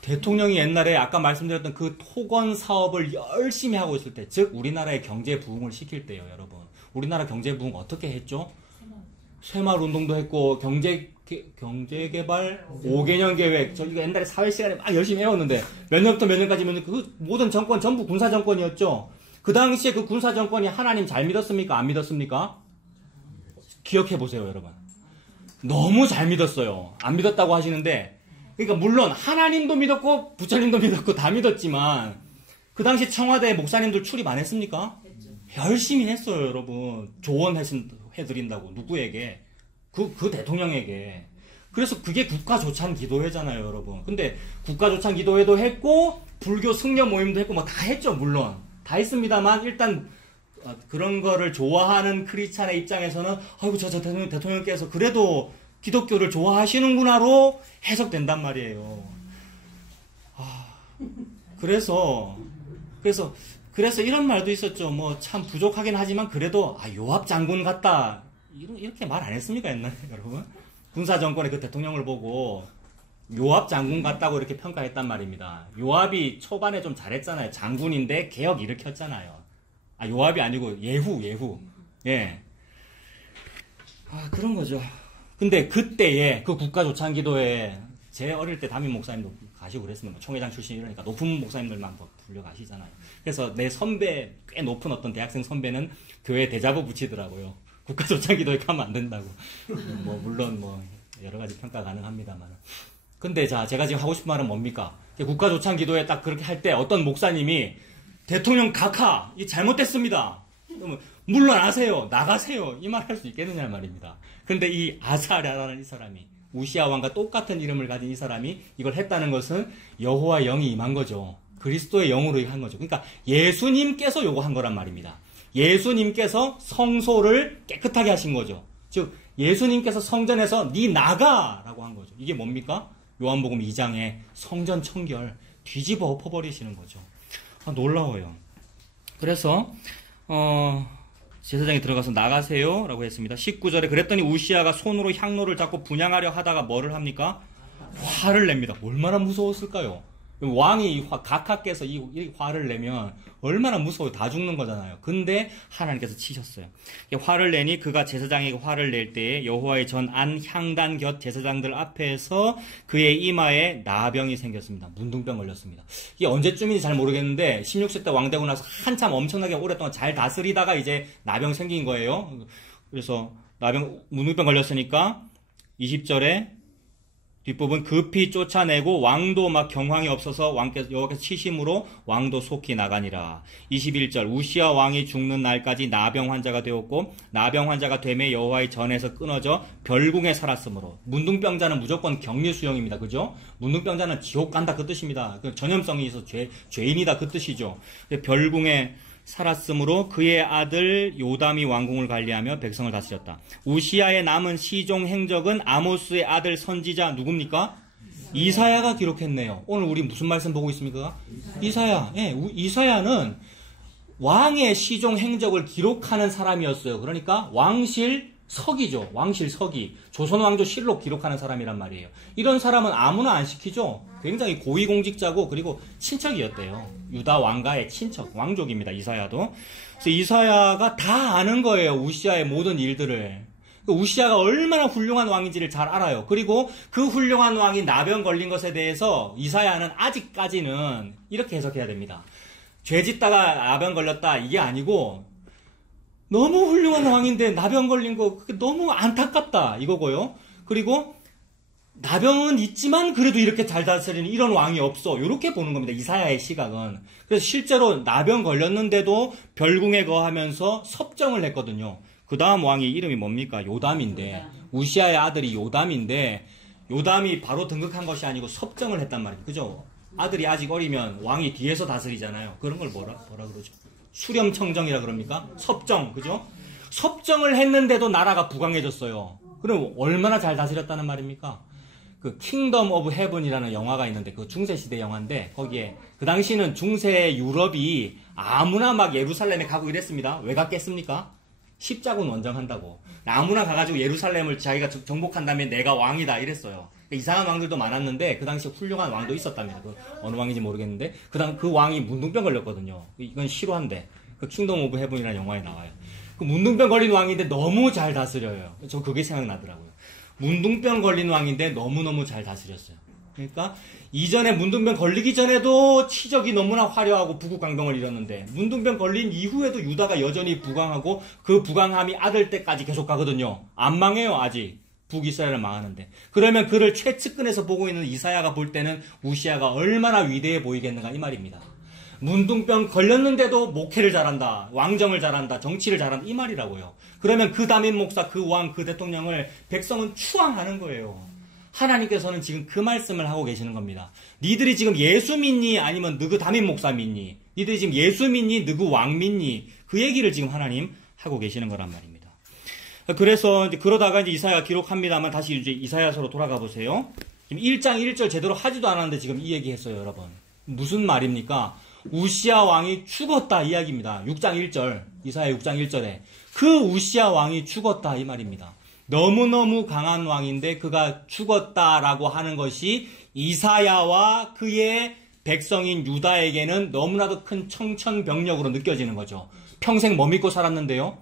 대통령이 옛날에 아까 말씀드렸던 그 토건 사업을 열심히 하고 있을 때, 즉 우리나라의 경제 부흥을 시킬 때요, 여러분. 우리나라 경제 부흥 어떻게 했죠? 새마을 운동도 했고 경제개발 5개년 계획, 저 이거 옛날에 사회 시간에 막 열심히 해왔는데 몇 년부터 몇 년까지면 그 모든 정권 전부 군사 정권이었죠. 그 당시에 그 군사 정권이 하나님 잘 믿었습니까? 안 믿었습니까? 기억해 보세요, 여러분. 너무 잘 믿었어요. 안 믿었다고 하시는데, 그러니까 물론 하나님도 믿었고 부처님도 믿었고 다 믿었지만 그 당시 청와대 목사님들 출입 안 했습니까? 열심히 했어요, 여러분. 조언해드린다고. 누구에게? 그 대통령에게. 그래서 그게 국가조찬 기도회잖아요, 여러분. 근데 국가조찬 기도회도 했고 불교 승려 모임도 했고 뭐 다 했죠, 물론. 다 했습니다만 일단 그런 거를 좋아하는 크리스찬의 입장에서는 아이고 저 대통령께서 그래도 기독교를 좋아하시는구나로 해석된단 말이에요. 그래서 이런 말도 있었죠. 뭐 참 부족하긴 하지만 그래도 요압 장군 같다 이렇게 말 안 했습니까, 옛날에, 여러분? 군사 정권의 그 대통령을 보고 요압 장군 같다고 이렇게 평가했단 말입니다. 요압이 초반에 좀 잘했잖아요. 장군인데 개혁 일으켰잖아요. 요압이 아니고 예후. 예. 그런 거죠. 근데 그때에 그 국가조찬기도에 제 어릴 때 담임 목사님도 가시고 그랬습니다. 총회장 출신 이러니까 높은 목사님들만 불려가시잖아요. 그래서 내 선배, 꽤 높은 어떤 대학생 선배는 교회 대자보 붙이더라고요. 국가조찬기도에 가면 안 된다고. 물론 여러 가지 평가 가능합니다만. 근데 제가 지금 하고 싶은 말은 뭡니까? 국가조찬기도에 딱 그렇게 할 때 어떤 목사님이 대통령 각하, 이 잘못됐습니다. 그러면 물러나세요, 나가세요, 이 말 할 수 있겠느냐 말입니다. 근데 이 아사랴라는 이 사람이, 우시야 왕과 똑같은 이름을 가진 이 사람이 이걸 했다는 것은 여호와의 영이 임한 거죠. 그리스도의 영으로 한 거죠. 그러니까 예수님께서 요거 한 거란 말입니다. 예수님께서 성소를 깨끗하게 하신 거죠. 즉 예수님께서 성전에서 네 나가라고 한 거죠. 이게 뭡니까? 요한복음 2장에 성전 청결 뒤집어 엎어버리시는 거죠. 놀라워요. 그래서 제사장이 들어가서 나가세요 라고 했습니다. 19절에 그랬더니 우시야가 손으로 향로를 잡고 분향하려 하다가 뭐를 합니까? 화를 냅니다. 얼마나 무서웠을까요? 왕이 각하께서 이 화를 내면 얼마나 무서워 다 죽는 거잖아요. 근데 하나님께서 치셨어요. 화를 내니 그가 제사장에게 화를 낼 때에 여호와의 전 안 향단 곁 제사장들 앞에서 그의 이마에 나병이 생겼습니다. 문둥병 걸렸습니다. 이게 언제쯤인지 잘 모르겠는데 16세 때 왕 되고 나서 한참 엄청나게 오랫동안 잘 다스리다가 이제 나병 생긴 거예요. 그래서 문둥병 걸렸으니까 20절에 뒷부분 급히 쫓아내고 왕도 막 경황이 없어서 여호와께서 치심으로 왕도 속히 나가니라. 21절 우시야 왕이 죽는 날까지 나병 환자가 되었고 나병 환자가 되매 여호와의 전에서 끊어져 별궁에 살았으므로. 문둥병자는 무조건 격리 수용입니다. 그죠? 문둥병자는 지옥 간다 그 뜻입니다. 전염성이 있어서 죄인이다 그 뜻이죠. 별궁에 살았으므로 그의 아들 요담이 왕궁을 관리하며 백성을 다스렸다. 우시야의 남은 시종 행적은 아모스의 아들 선지자 누굽니까? 이사야가 기록했네요. 오늘 우리 무슨 말씀 보고 있습니까? 이사야. 예, 이사야는 왕의 시종 행적을 기록하는 사람이었어요. 그러니까 왕실 서기죠. 왕실 서기. 조선왕조 실록 기록하는 사람이란 말이에요. 이런 사람은 아무나 안 시키죠. 굉장히 고위공직자고 그리고 친척이었대요. 유다 왕가의 친척, 왕족입니다. 이사야도. 그래서 이사야가 다 아는 거예요. 우시야의 모든 일들을. 우시야가 얼마나 훌륭한 왕인지를 잘 알아요. 그리고 그 훌륭한 왕이 나병 걸린 것에 대해서 이사야는 아직까지는 이렇게 해석해야 됩니다. 죄 짓다가 나병 걸렸다 이게 아니고 너무 훌륭한 왕인데 나병 걸린 거 너무 안타깝다 이거고요. 그리고 나병은 있지만 그래도 이렇게 잘 다스리는 이런 왕이 없어. 이렇게 보는 겁니다. 이사야의 시각은. 그래서 실제로 나병 걸렸는데도 별궁에 거하면서 섭정을 했거든요. 그 다음 왕이 이름이 뭡니까? 요담인데 우시야의 아들이 요담인데 요담이 바로 등극한 것이 아니고 섭정을 했단 말이에요. 그죠? 아들이 아직 어리면 왕이 뒤에서 다스리잖아요. 그런 걸 뭐라 그러죠? 수렴청정이라 그럽니까? 섭정, 그죠? 섭정을 했는데도 나라가 부강해졌어요. 그럼 얼마나 잘 다스렸다는 말입니까? 그 킹덤 오브 헤븐이라는 영화가 있는데 그 중세시대 영화인데 거기에 그 당시는 중세 유럽이 아무나 막 예루살렘에 가고 이랬습니다. 왜 갔겠습니까? 십자군 원정한다고. 아무나 가가지고 예루살렘을 자기가 정복한 다음에 내가 왕이다 이랬어요. 이상한 왕들도 많았는데 그 당시 훌륭한 왕도 있었답니다. 그 어느 왕인지 모르겠는데 그 왕이 문둥병 걸렸거든요. 이건 실화인데 그 킹덤 오브 헤븐이라는 영화에 나와요. 그 문둥병 걸린 왕인데 너무 잘 다스려요. 저 그게 생각나더라고요. 문둥병 걸린 왕인데 너무너무 잘 다스렸어요. 그러니까 이전에 문둥병 걸리기 전에도 치적이 너무나 화려하고 부국강병을 이뤘는데 문둥병 걸린 이후에도 유다가 여전히 부강하고 그 부강함이 아들 때까지 계속 가거든요. 안 망해요 아직. 북이스라엘을 망하는데. 그러면 그를 최측근에서 보고 있는 이사야가 볼 때는 우시야가 얼마나 위대해 보이겠는가 이 말입니다. 문둥병 걸렸는데도 목회를 잘한다. 왕정을 잘한다. 정치를 잘한다. 이 말이라고요. 그러면 그 담임 목사, 그 왕, 그 대통령을 백성은 추앙하는 거예요. 하나님께서는 지금 그 말씀을 하고 계시는 겁니다. 니들이 지금 예수 믿니? 아니면 너그 담임 목사 믿니? 니들이 지금 예수 믿니? 너그 왕 믿니? 그 얘기를 지금 하나님 하고 계시는 거란 말입니다. 그래서 이제 그러다가 이제 이사야가 기록합니다만 다시 이제 이사야서로 돌아가 보세요. 지금 1장 1절 제대로 하지도 않았는데 지금 이 얘기 했어요, 여러분. 무슨 말입니까? 우시야 왕이 죽었다 이야기입니다. 6장 1절. 이사야 6장 1절에 그 우시야 왕이 죽었다 이 말입니다. 너무너무 강한 왕인데 그가 죽었다라고 하는 것이 이사야와 그의 백성인 유다에게는 너무나도 큰 청천벽력으로 느껴지는 거죠. 평생 뭐 믿고 살았는데요?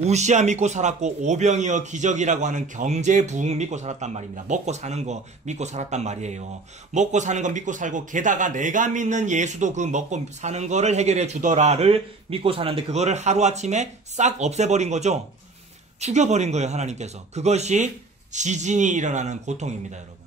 우시야 믿고 살았고 오병이어 기적이라고 하는 경제 부흥 믿고 살았단 말입니다. 먹고 사는 거 믿고 살았단 말이에요. 먹고 사는 거 믿고 살고 게다가 내가 믿는 예수도 그 먹고 사는 거를 해결해 주더라를 믿고 사는데 그거를 하루아침에 싹 없애버린 거죠. 죽여버린 거예요, 하나님께서. 그것이 지진이 일어나는 고통입니다, 여러분.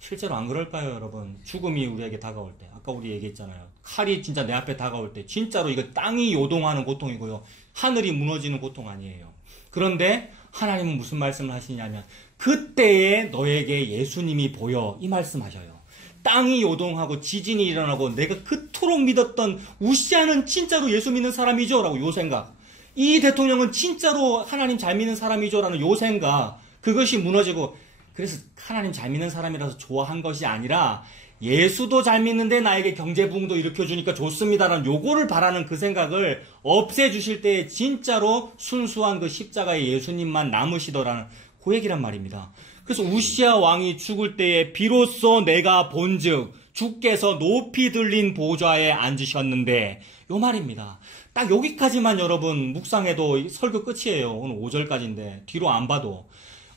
실제로 안 그럴까요, 여러분? 죽음이 우리에게 다가올 때. 아까 우리 얘기했잖아요. 칼이 진짜 내 앞에 다가올 때. 진짜로 이거 땅이 요동하는 고통이고요. 하늘이 무너지는 고통 아니에요. 그런데 하나님은 무슨 말씀을 하시냐면 그때에 너에게 예수님이 보여. 이 말씀하셔요. 땅이 요동하고 지진이 일어나고 내가 그토록 믿었던 우시야는 진짜로 예수 믿는 사람이죠? 라고 요 생각. 이 대통령은 진짜로 하나님 잘 믿는 사람이죠? 라는 요 생각. 그것이 무너지고 그래서 하나님 잘 믿는 사람이라서 좋아한 것이 아니라 예수도 잘 믿는데 나에게 경제부흥도 일으켜주니까 좋습니다라는 요거를 바라는 그 생각을 없애주실 때 진짜로 순수한 그 십자가의 예수님만 남으시더라는 그 얘기란 말입니다. 그래서 우시야 왕이 죽을 때에 비로소 내가 본즉 주께서 높이 들린 보좌에 앉으셨는데 요 말입니다. 딱 여기까지만 여러분 묵상해도 설교 끝이에요. 오늘 5절까지인데 뒤로 안 봐도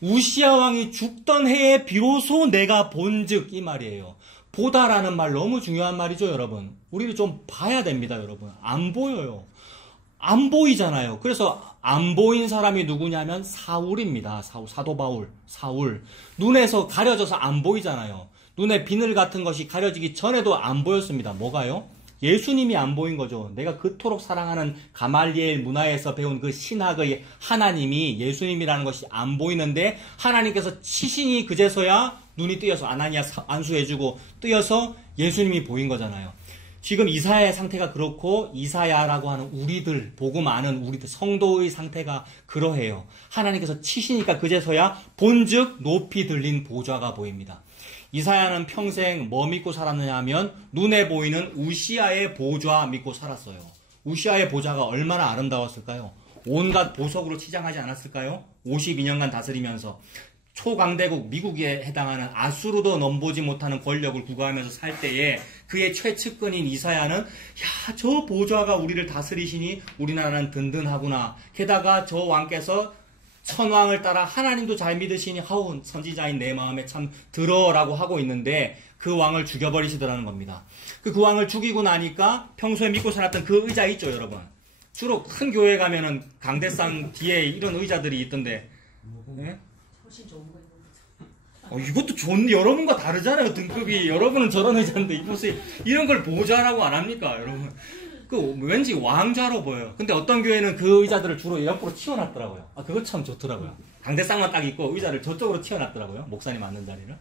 우시야 왕이 죽던 해에 비로소 내가 본즉 이 말이에요. 보다라는 말 너무 중요한 말이죠, 여러분. 우리를 좀 봐야 됩니다, 여러분. 안 보여요. 안 보이잖아요. 그래서 안 보인 사람이 누구냐면 사울입니다. 사도 바울, 사울. 눈에서 가려져서 안 보이잖아요. 눈에 비늘 같은 것이 가려지기 전에도 안 보였습니다. 뭐가요? 예수님이 안 보인 거죠. 내가 그토록 사랑하는 가말리엘 문화에서 배운 그 신학의 하나님이 예수님이라는 것이 안 보이는데 하나님께서 치신이 그제서야 눈이 뜨여서 아나니아 안수해주고 뜨여서 예수님이 보인 거잖아요. 지금 이사야의 상태가 그렇고 이사야라고 하는 우리들, 복음 아는 우리들 성도의 상태가 그러해요. 하나님께서 치시니까 그제서야 본즉 높이 들린 보좌가 보입니다. 이사야는 평생 뭐 믿고 살았느냐 하면 눈에 보이는 우시아의 보좌 믿고 살았어요. 우시아의 보좌가 얼마나 아름다웠을까요? 온갖 보석으로 치장하지 않았을까요? 52년간 다스리면서 초강대국 미국에 해당하는 아수르도 넘보지 못하는 권력을 구가하면서 살 때에 그의 최측근인 이사야는 야, 저 보좌가 우리를 다스리시니 우리나라는 든든하구나. 게다가 저 왕께서 천왕을 따라 하나님도 잘 믿으시니 하운 선지자인 내 마음에 참 들어라고 하고 있는데 그 왕을 죽여버리시더라는 겁니다. 그 왕을 죽이고 나니까 평소에 믿고 살았던 그 의자 있죠, 여러분. 주로 큰 교회 가면은 강대상 뒤에 이런 의자들이 있던데. 네? 훨씬 좋은 거 있는 거죠. 이것도 좋은 여러분과 다르잖아요. 등급이 여러분은 저런 의자인데 이보세요. 이런 걸 보좌라고 안 합니까, 여러분? 그 왠지 왕좌로 보여요. 근데 어떤 교회는 그 의자들을 주로 옆으로 튀어놨더라고요. 그거 참 좋더라고요. 강대상만 딱 있고 의자를 저쪽으로 튀어놨더라고요. 목사님 앉는 자리를.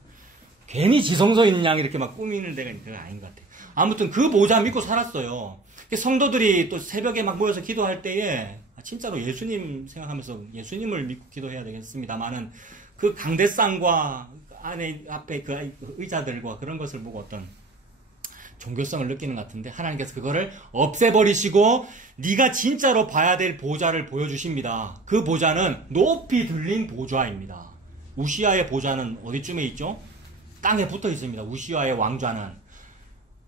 괜히 지성소 있는 양이 이렇게 막 꾸미는 데가 그거 아닌 것 같아요. 아무튼 그 보좌 믿고 살았어요. 성도들이 또 새벽에 막 모여서 기도할 때에 진짜로 예수님 생각하면서 예수님을 믿고 기도해야 되겠습니다만은 그 강대상과 앞에 그 의자들과 그런 것을 보고 어떤 종교성을 느끼는 것 같은데 하나님께서 그거를 없애버리시고 네가 진짜로 봐야 될 보좌를 보여주십니다. 그 보좌는 높이 들린 보좌입니다. 우시아의 보좌는 어디쯤에 있죠? 땅에 붙어 있습니다. 우시아의 왕좌는.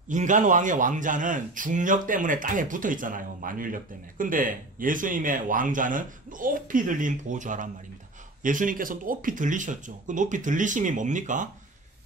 인간 왕의 왕좌는 중력 때문에 땅에 붙어 있잖아요. 만유인력 때문에. 근데 예수님의 왕좌는 높이 들린 보좌란 말입니다. 예수님께서 높이 들리셨죠. 그 높이 들리심이 뭡니까?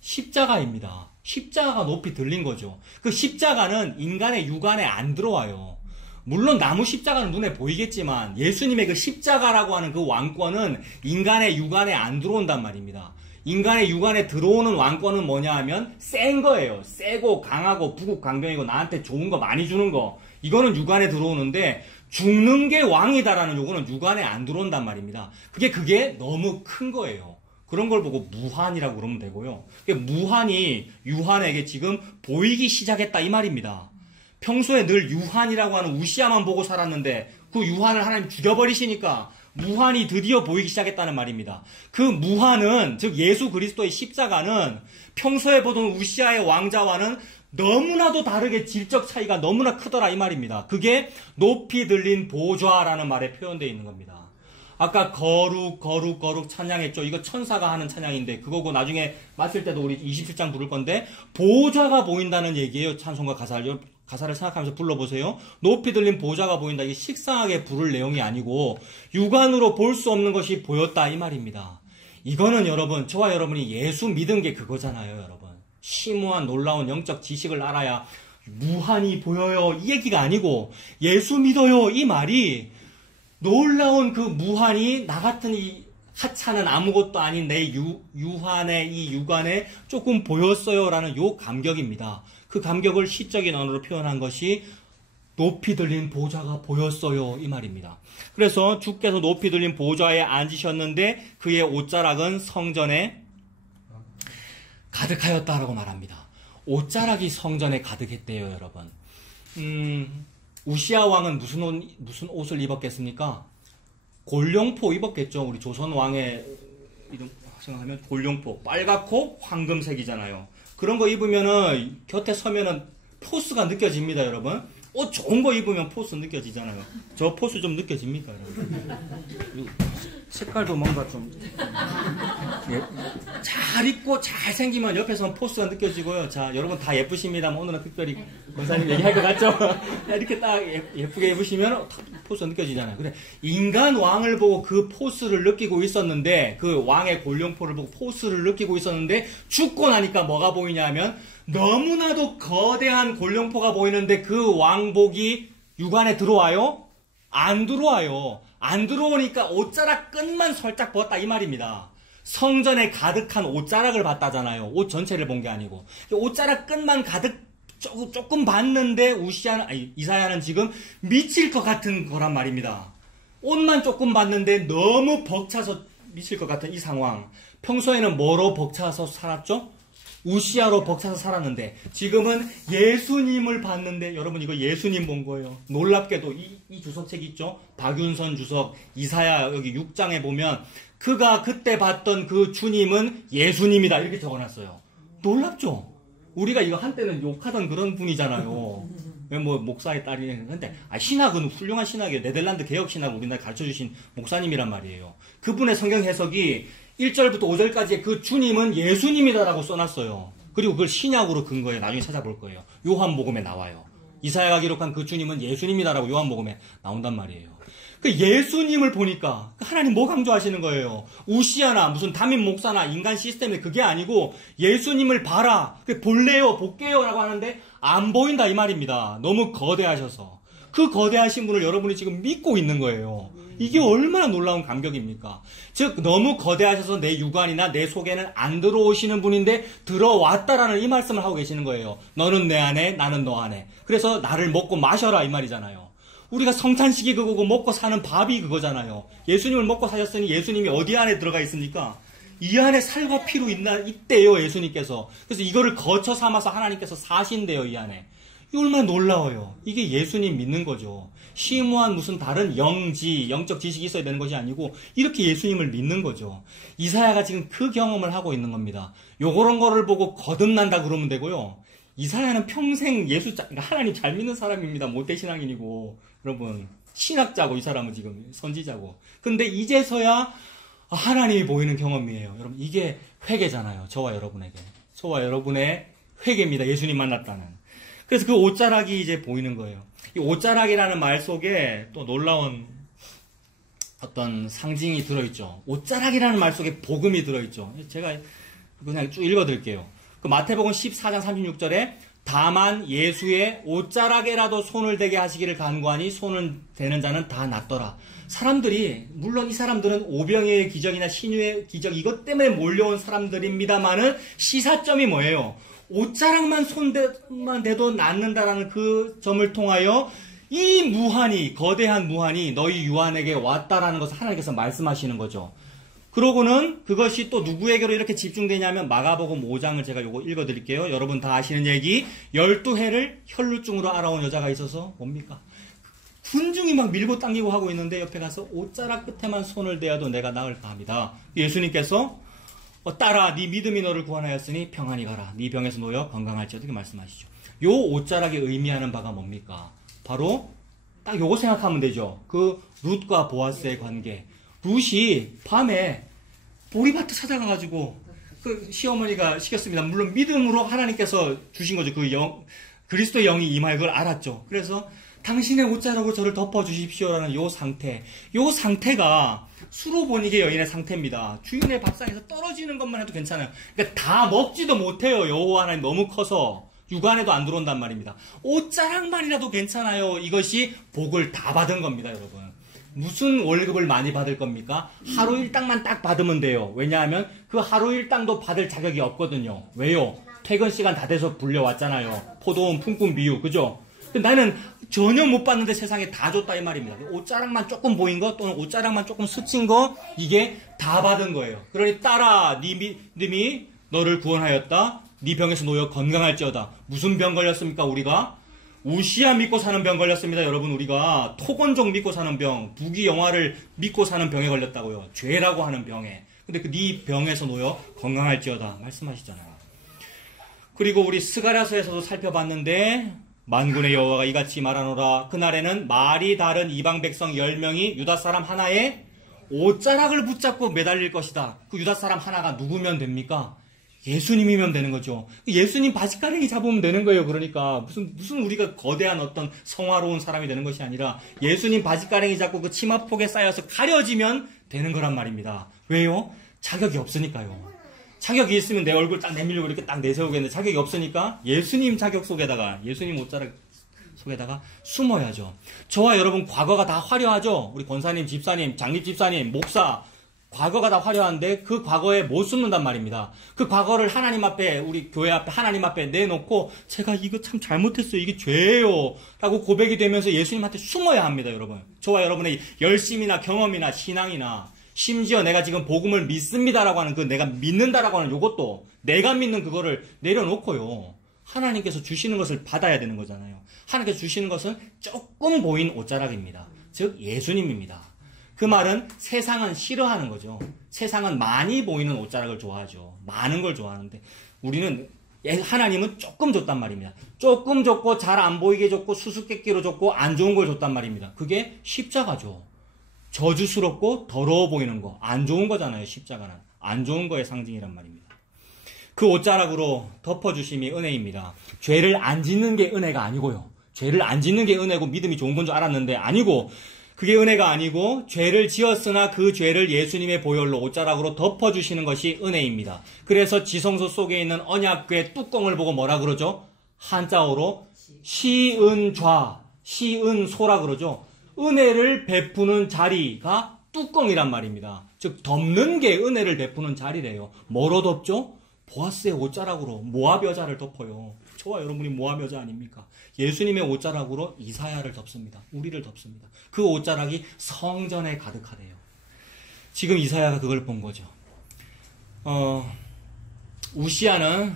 십자가입니다. 십자가가 높이 들린 거죠. 그 십자가는 인간의 육안에 안 들어와요. 물론 나무 십자가는 눈에 보이겠지만 예수님의 그 십자가라고 하는 그 왕권은 인간의 육안에 안 들어온단 말입니다. 인간의 육안에 들어오는 왕권은 뭐냐 하면 센 거예요. 세고 강하고 부국강병이고 나한테 좋은 거 많이 주는 거. 이거는 육안에 들어오는데 죽는 게 왕이다라는 요거는 육안에 안 들어온단 말입니다. 그게 너무 큰 거예요. 그런 걸 보고 무한이라고 그러면 되고요. 무한이 유한에게 지금 보이기 시작했다 이 말입니다. 평소에 늘 유한이라고 하는 우시아만 보고 살았는데 그 유한을 하나님 죽여버리시니까 무한이 드디어 보이기 시작했다는 말입니다. 그 무한은 즉 예수 그리스도의 십자가는 평소에 보던 우시아의 왕자와는 너무나도 다르게 질적 차이가 너무나 크더라 이 말입니다. 그게 높이 들린 보좌라는 말에 표현되어 있는 겁니다. 아까 거룩 찬양했죠. 이거 천사가 하는 찬양인데 그거고 나중에 맞을 때도 우리 27장 부를 건데 보좌가 보인다는 얘기예요. 찬송가 가사를 생각하면서 불러보세요. 높이 들린 보좌가 보인다. 이게 식상하게 부를 내용이 아니고 육안으로 볼 수 없는 것이 보였다 이 말입니다. 이거는 여러분 저와 여러분이 예수 믿은 게 그거잖아요. 여러분 심오한 놀라운 영적 지식을 알아야 무한히 보여요 이 얘기가 아니고 예수 믿어요 이 말이 놀라운 그 무한이 나 같은 이 하찮은 아무것도 아닌 내 유한의 이 육안에 조금 보였어요라는 요 감격입니다. 그 감격을 시적인 언어로 표현한 것이 높이 들린 보좌가 보였어요 이 말입니다. 그래서 주께서 높이 들린 보좌에 앉으셨는데 그의 옷자락은 성전에 가득하였다라고 말합니다. 옷자락이 성전에 가득했대요 여러분. 우시아 왕은 무슨 옷을 입었겠습니까? 골룡포 입었겠죠. 우리 조선 왕의 이름 생각하면 골룡포 빨갛고 황금색이잖아요. 그런 거 입으면은 곁에 서면은 포스가 느껴집니다, 여러분. 옷 좋은 거 입으면 포스 느껴지잖아요. 저 포스 좀 느껴집니까, 여러분? 색깔도 뭔가 좀 예, 잘 입고 잘 생기면 옆에서 포스가 느껴지고요. 자, 여러분 다 예쁘십니다만 오늘은 특별히 권사님 얘기할 것 같죠? 이렇게 딱 예쁘게 입으시면 포스가 느껴지잖아요. 근데 인간 왕을 보고 그 포스를 느끼고 있었는데, 그 왕의 골룡포를 보고 포스를 느끼고 있었는데, 죽고 나니까 뭐가 보이냐 하면 너무나도 거대한 골룡포가 보이는데 그 왕복이 육안에 들어와요? 안 들어와요. 안 들어오니까 옷자락 끝만 살짝 벗다 이 말입니다. 성전에 가득한 옷자락을 봤다잖아요. 옷 전체를 본 게 아니고. 옷자락 끝만 가득 조금 봤는데 이사야는 지금 미칠 것 같은 거란 말입니다. 옷만 조금 봤는데 너무 벅차서 미칠 것 같은 이 상황. 평소에는 뭐로 벅차서 살았죠? 우시아로 벅차서 살았는데 지금은 예수님을 봤는데, 여러분 이거 예수님 본 거예요. 놀랍게도 이 주석책 있죠? 박윤선 주석 이사야 여기 6장에 보면 그가 그때 봤던 그 주님은 예수님이다 이렇게 적어놨어요. 놀랍죠? 우리가 이거 한때는 욕하던 그런 분이잖아요. 왜 뭐 목사의 딸이 했는데 신학은 훌륭한 신학이에요. 네덜란드 개혁 신학 우리나라에 가르쳐주신 목사님이란 말이에요. 그분의 성경 해석이 1절부터 5절까지의 그 주님은 예수님이다라고 써놨어요. 그리고 그걸 신약으로 근거해 나중에 찾아볼 거예요. 요한복음에 나와요. 이사야가 기록한 그 주님은 예수님이다라고 요한복음에 나온단 말이에요. 그 예수님을 보니까 하나님 뭐 강조하시는 거예요? 우시아나 무슨 담임 목사나 인간 시스템이 그게 아니고 예수님을 봐라. 볼래요, 볼게요 라고 하는데 안 보인다 이 말입니다. 너무 거대하셔서. 그 거대하신 분을 여러분이 지금 믿고 있는 거예요. 이게 얼마나 놀라운 감격입니까? 즉 너무 거대하셔서 내 육안이나 내 속에는 안 들어오시는 분인데 들어왔다라는 이 말씀을 하고 계시는 거예요. 너는 내 안에 나는 너 안에. 그래서 나를 먹고 마셔라 이 말이잖아요. 우리가 성찬식이 그거고 먹고 사는 밥이 그거잖아요. 예수님을 먹고 사셨으니 예수님이 어디 안에 들어가 있습니까? 이 안에 살과 피로 있대요 예수님께서. 그래서 이거를 거쳐 삼아서 하나님께서 사신대요 이 안에. 이 얼마나 놀라워요. 이게 예수님 믿는 거죠. 심오한 무슨 다른 영적 지식이 있어야 되는 것이 아니고 이렇게 예수님을 믿는 거죠. 이사야가 지금 그 경험을 하고 있는 겁니다. 요런 거를 보고 거듭난다 그러면 되고요. 이사야는 평생 그러니까 하나님 잘 믿는 사람입니다. 모태신앙인이고 여러분 신학자고 이 사람은 지금 선지자고. 근데 이제서야 하나님이 보이는 경험이에요. 여러분 이게 회개잖아요. 저와 여러분의 회개입니다. 예수님 만났다는. 그래서 그 옷자락이 이제 보이는 거예요. 이 옷자락이라는 말 속에 또 놀라운 어떤 상징이 들어있죠. 옷자락이라는 말 속에 복음이 들어있죠. 제가 그냥 쭉 읽어드릴게요. 그 마태복음 14장 36절에 다만 예수의 옷자락에라도 손을 대게 하시기를 간구하니 손을 대는 자는 다 낫더라. 사람들이 물론 이 사람들은 오병이의 기적이나 신유의 기적 이것 때문에 몰려온 사람들입니다만은 시사점이 뭐예요? 옷자락만 손만 대도 낫는다라는 그 점을 통하여 이 무한이 거대한 무한이 너희 유한에게 왔다라는 것을 하나님께서 말씀하시는 거죠. 그러고는 그것이 또 누구에게로 이렇게 집중되냐면 마가복음 5장을 제가 요거 읽어드릴게요. 여러분 다 아시는 얘기 12해를 혈루증으로 알아온 여자가 있어서 뭡니까? 군중이 막 밀고 당기고 하고 있는데 옆에 가서 옷자락 끝에만 손을 대어도 내가 나을까 합니다. 예수님께서 딸아 네 믿음이 너를 구원하였으니 평안히 가라. 네 병에서 놓여 건강할지어다 이렇게 말씀하시죠. 요 옷자락이 의미하는 바가 뭡니까? 바로 딱 요거 생각하면 되죠. 그 룻과 보아스의 관계. 룻이 밤에 보리밭에 찾아가가지고 그 시어머니가 시켰습니다. 물론 믿음으로 하나님께서 주신 거죠. 그리스도의 영이 임할 걸 알았죠. 그래서 당신의 옷자락으로 저를 덮어주십시오라는 요 상태가 수로보니게 여인의 상태입니다. 주인의 밥상에서 떨어지는 것만 해도 괜찮아요. 그러니까 다 먹지도 못해요. 여호와 하나님 너무 커서 육안에도 안 들어온단 말입니다. 옷자락만이라도 괜찮아요. 이것이 복을 다 받은 겁니다, 여러분. 무슨 월급을 많이 받을 겁니까? 하루 일당만 딱 받으면 돼요. 왜냐하면 그 하루 일당도 받을 자격이 없거든요. 왜요? 퇴근 시간 다 돼서 불려왔잖아요. 포도원 품꾼 비유, 그죠? 나는 전혀 못 봤는데 세상에 다 줬다 이 말입니다. 옷자락만 조금 보인 거 또는 옷자락만 조금 스친 거 이게 다 받은 거예요. 그러니 딸아 네 믿음이 너를 구원하였다. 네 병에서 놓여 건강할지어다. 무슨 병 걸렸습니까 우리가? 우시아 믿고 사는 병 걸렸습니다. 여러분 우리가 토건족 믿고 사는 병, 부귀 영화를 믿고 사는 병에 걸렸다고요. 죄라고 하는 병에. 근데 그 네 병에서 놓여 건강할지어다 말씀하시잖아요. 그리고 우리 스가랴서에서도 살펴봤는데 만군의 여호와가 이같이 말하노라. 그날에는 말이 다른 이방 백성 10명이 유다 사람 하나의 옷자락을 붙잡고 매달릴 것이다. 그 유다 사람 하나가 누구면 됩니까? 예수님이면 되는 거죠. 예수님 바지가랭이 잡으면 되는 거예요. 그러니까 무슨 우리가 거대한 어떤 성화로운 사람이 되는 것이 아니라 예수님 바지가랭이 잡고 그 치마폭에 쌓여서 가려지면 되는 거란 말입니다. 왜요? 자격이 없으니까요. 자격이 있으면 내 얼굴 딱 내밀고 이렇게 딱 내세우겠는데 자격이 없으니까 예수님 자격 속에다가, 예수님 옷자락 속에다가 숨어야죠. 저와 여러분 과거가 다 화려하죠. 우리 권사님, 집사님, 장립 집사님, 목사, 과거가 다 화려한데 그 과거에 못 숨는단 말입니다. 그 과거를 하나님 앞에, 우리 교회 앞에, 하나님 앞에 내놓고 제가 이거 참 잘못했어요, 이게 죄예요 라고 고백이 되면서 예수님한테 숨어야 합니다. 여러분, 저와 여러분의 열심이나 경험이나 신앙이나 심지어 내가 지금 복음을 믿습니다라고 하는 그 내가 믿는다라고 하는 요것도 내가 믿는 그거를 내려놓고요, 하나님께서 주시는 것을 받아야 되는 거잖아요. 하나님께서 주시는 것은 조금 보인 옷자락입니다. 즉 예수님입니다. 그 말은 세상은 싫어하는 거죠. 세상은 많이 보이는 옷자락을 좋아하죠. 많은 걸 좋아하는데 우리는, 하나님은 조금 줬단 말입니다. 조금 줬고 잘 안 보이게 줬고 수수께끼로 줬고 안 좋은 걸 줬단 말입니다. 그게 십자가죠. 저주스럽고 더러워 보이는 거, 안 좋은 거잖아요. 십자가는 안 좋은 거의 상징이란 말입니다. 그 옷자락으로 덮어주심이 은혜입니다. 죄를 안 짓는 게 은혜가 아니고요. 죄를 안 짓는 게 은혜고 믿음이 좋은 건 줄 알았는데 아니고, 그게 은혜가 아니고 죄를 지었으나 그 죄를 예수님의 보혈로 옷자락으로 덮어주시는 것이 은혜입니다. 그래서 지성소 속에 있는 언약궤 뚜껑을 보고 뭐라 그러죠? 한자어로 시은좌, 시은소라 그러죠. 은혜를 베푸는 자리가 뚜껑이란 말입니다. 즉 덮는 게 은혜를 베푸는 자리래요. 뭐로 덮죠? 보아스의 옷자락으로 모압 여자를 덮어요. 저와 여러분이 모압 여자 아닙니까? 예수님의 옷자락으로 이사야를 덮습니다. 우리를 덮습니다. 그 옷자락이 성전에 가득하대요. 지금 이사야가 그걸 본 거죠. 우시아는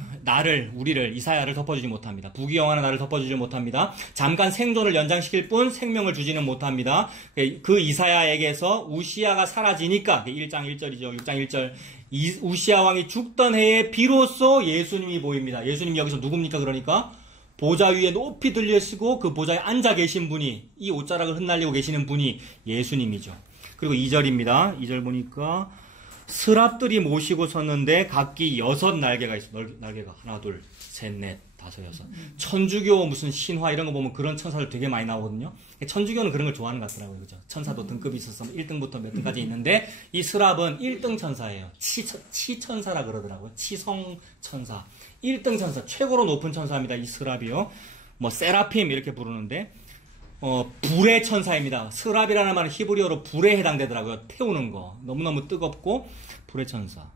우리를, 이사야를 덮어주지 못합니다. 부귀영화는 나를 덮어주지 못합니다. 잠깐 생존을 연장시킬 뿐 생명을 주지는 못합니다. 그 이사야에게서 우시아가 사라지니까, 1장 1절이죠. 6장 1절. 우시아 왕이 죽던 해에 비로소 예수님이 보입니다. 예수님이 여기서 누굽니까? 그러니까 보좌 위에 높이 들려쓰고 그 보좌에 앉아 계신 분이, 이 옷자락을 흩날리고 계시는 분이 예수님이죠. 그리고 2절입니다. 2절 보니까 스랍들이 모시고 섰는데 각기 6날개가 있어요. 날개가 하나, 둘, 셋, 넷, 다섯, 여섯. 천주교 무슨 신화 이런 거 보면 그런 천사들 되게 많이 나오거든요. 천주교는 그런 걸 좋아하는 것 같더라고요. 그죠? 천사도 등급이 있어서 1등부터 몇 등까지 있는데 이 스랍은 1등 천사예요. 치천사라 그러더라고요. 치성천사. 1등 천사, 최고로 높은 천사입니다. 이 스랍이요. 뭐 세라핌 이렇게 부르는데 불의 천사입니다. 스랍이라는 말은 히브리어로 불에 해당되더라고요. 태우는 거. 너무너무 뜨겁고 불의 천사.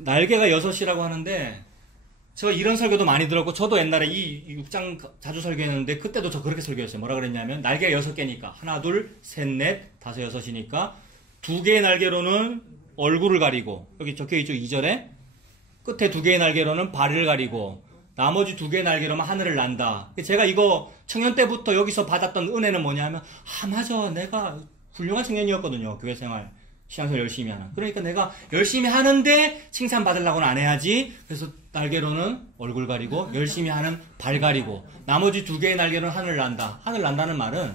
날개가 6이라고 하는데 제가 이런 설교도 많이 들었고, 저도 옛날에 이 6장 자주 설교했는데 그때도 저 그렇게 설교했어요. 뭐라 그랬냐면 날개가 6개니까 하나, 둘, 셋, 넷, 다섯, 여섯이니까 2개의 날개로는 얼굴을 가리고, 여기 적혀있죠. 2절에 끝에 2개의 날개로는 발을 가리고 나머지 2개의 날개로만 하늘을 난다. 제가 이거 청년 때부터 여기서 받았던 은혜는 뭐냐면, 맞아, 내가 훌륭한 청년이었거든요. 교회 생활, 신앙생활 열심히 하는. 그러니까 내가 열심히 하는데 칭찬받으려고는 안 해야지. 그래서 날개로는 얼굴 가리고 열심히 하는 발 가리고 나머지 2개의 날개로는 하늘 난다. 하늘 난다는 말은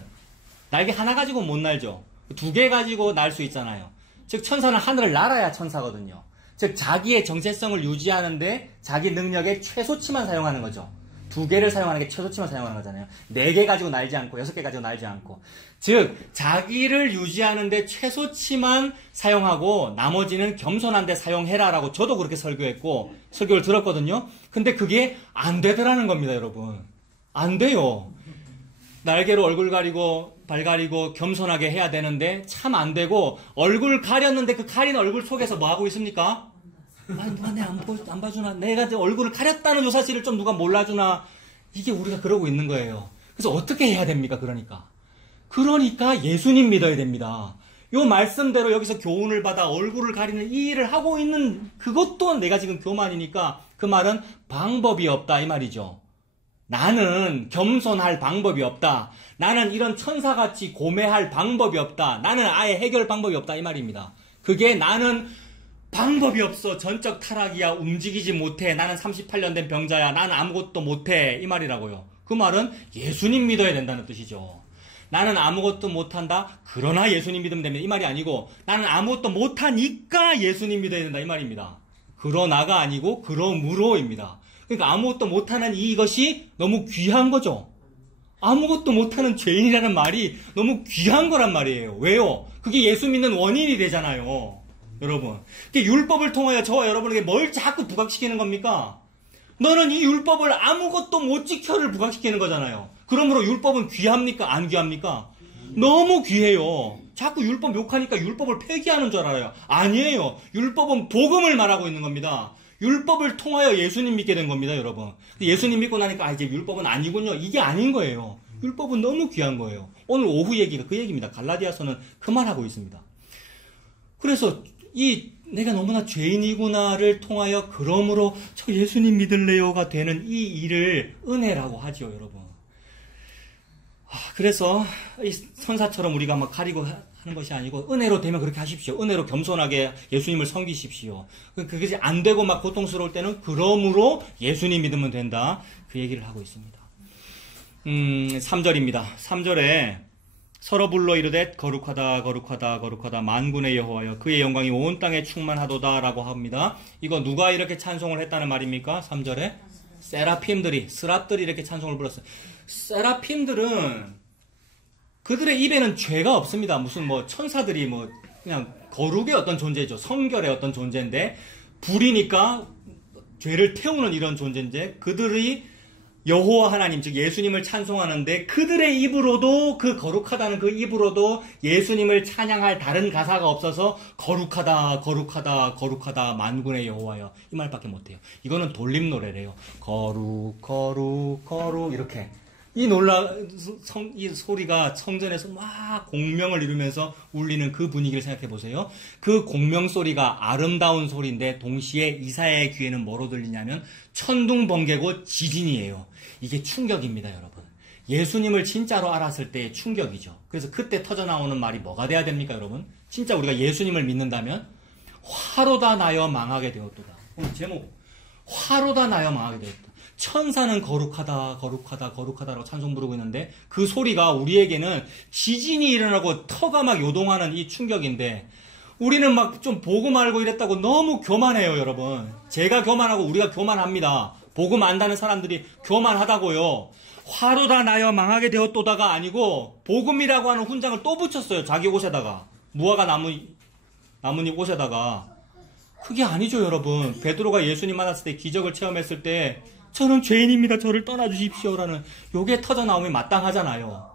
날개 하나 가지고 못 날죠. 2개 가지고 날 수 있잖아요. 즉 천사는 하늘을 날아야 천사거든요. 즉 자기의 정체성을 유지하는데 자기 능력의 최소치만 사용하는 거죠. 2개를 사용하는 게 최소치만 사용하는 거잖아요. 4개 가지고 날지 않고 6개 가지고 날지 않고. 즉 자기를 유지하는데 최소치만 사용하고 나머지는 겸손한데 사용해라라고 저도 그렇게 설교했고 설교를 들었거든요. 근데 그게 안 되더라는 겁니다. 여러분. 안 돼요. 날개로 얼굴 가리고 발 가리고 겸손하게 해야 되는데 참 안 되고, 얼굴 가렸는데 그 가린 얼굴 속에서 뭐 하고 있습니까? 누가 내 안 봐주나? 내가 얼굴을 가렸다는 요 사실을 좀 누가 몰라주나? 이게 우리가 그러고 있는 거예요. 그래서 어떻게 해야 됩니까? 그러니까 예수님 믿어야 됩니다. 요 말씀대로 여기서 교훈을 받아 얼굴을 가리는 이 일을 하고 있는 그것도 내가 지금 교만이니까 그 말은 방법이 없다 이 말이죠. 나는 겸손할 방법이 없다. 나는 이런 천사같이 고매할 방법이 없다. 나는 아예 해결 방법이 없다 이 말입니다. 그게 나는 방법이 없어. 전적 타락이야. 움직이지 못해. 나는 38년 된 병자야. 나는 아무것도 못해. 이 말이라고요. 그 말은 예수님 믿어야 된다는 뜻이죠. 나는 아무것도 못한다. 그러나 예수님 믿으면 됩니다. 이 말이 아니고 나는 아무것도 못하니까 예수님 믿어야 된다. 이 말입니다. 그러나가 아니고 그러므로입니다. 그러니까 아무것도 못하는 이것이 너무 귀한 거죠. 아무것도 못하는 죄인이라는 말이 너무 귀한 거란 말이에요. 왜요? 그게 예수 믿는 원인이 되잖아요. 여러분. 율법을 통하여 저와 여러분에게 뭘 자꾸 부각시키는 겁니까? 너는 이 율법을 아무것도 못 지켜를 부각시키는 거잖아요. 그러므로 율법은 귀합니까? 안 귀합니까? 너무 귀해요. 자꾸 율법 욕하니까 율법을 폐기하는 줄 알아요. 아니에요. 율법은 복음을 말하고 있는 겁니다. 율법을 통하여 예수님 믿게 된 겁니다, 여러분. 예수님 믿고 나니까 이제 율법은 아니군요. 이게 아닌 거예요. 율법은 너무 귀한 거예요. 오늘 오후 얘기가 그 얘기입니다. 갈라디아서는 그 말하고 있습니다. 그래서 내가 너무나 죄인이구나를 통하여 그러므로 저 예수님 믿을래요가 되는 이 일을 은혜라고 하죠, 여러분. 그래서 이 선사처럼 우리가 막 가리고 하는 것이 아니고 은혜로 되면 그렇게 하십시오. 은혜로 겸손하게 예수님을 섬기십시오. 그것이 안 되고 막 고통스러울 때는 그러므로 예수님 믿으면 된다. 그 얘기를 하고 있습니다. 3절입니다. 3절에 서로 불러 이르되 거룩하다 거룩하다 거룩하다 만군의 여호와여 그의 영광이 온 땅에 충만하도다 라고 합니다. 이거 누가 이렇게 찬송을 했다는 말입니까? 3절에 세라핌들이 스랍들이 이렇게 찬송을 불렀어요. 세라핌들은 그들의 입에는 죄가 없습니다. 무슨 천사들이 그냥 거룩의 어떤 존재죠. 성결의 어떤 존재인데 불이니까 죄를 태우는 이런 존재인데 그들이 여호와 하나님 즉 예수님을 찬송하는데 그들의 입으로도 그 거룩하다는 그 입으로도 예수님을 찬양할 다른 가사가 없어서 거룩하다 거룩하다 거룩하다 만군의 여호와여 이 말밖에 못해요. 이거는 돌림 노래래요. 거룩 거룩 거룩 이렇게 이 소리가 성전에서 막 공명을 이루면서 울리는 그 분위기를 생각해 보세요. 그 공명 소리가 아름다운 소리인데 동시에 이사야의 귀에는 뭐로 들리냐면 천둥 번개고 지진이에요. 이게 충격입니다, 여러분. 예수님을 진짜로 알았을 때의 충격이죠. 그래서 그때 터져나오는 말이 뭐가 돼야 됩니까, 여러분? 진짜 우리가 예수님을 믿는다면 화로다 나여 망하게 되었도다. 오늘 제목 화로다 나여 망하게 되었다. 천사는 거룩하다 거룩하다 거룩하다라고 찬송 부르고 있는데 그 소리가 우리에게는 지진이 일어나고 터가 막 요동하는 이 충격인데 우리는 막 좀 복음 알고 이랬다고 너무 교만해요, 여러분. 제가 교만하고 우리가 교만합니다. 복음 안다는 사람들이 교만하다고요. 화로다 나여 망하게 되었도다가 아니고 복음이라고 하는 훈장을 또 붙였어요. 자기 옷에다가 무화과 나뭇잎 옷에다가. 그게 아니죠, 여러분. 베드로가 예수님 만났을 때 기적을 체험했을 때 저는 죄인입니다. 저를 떠나주십시오라는 요게 터져나오면 마땅하잖아요.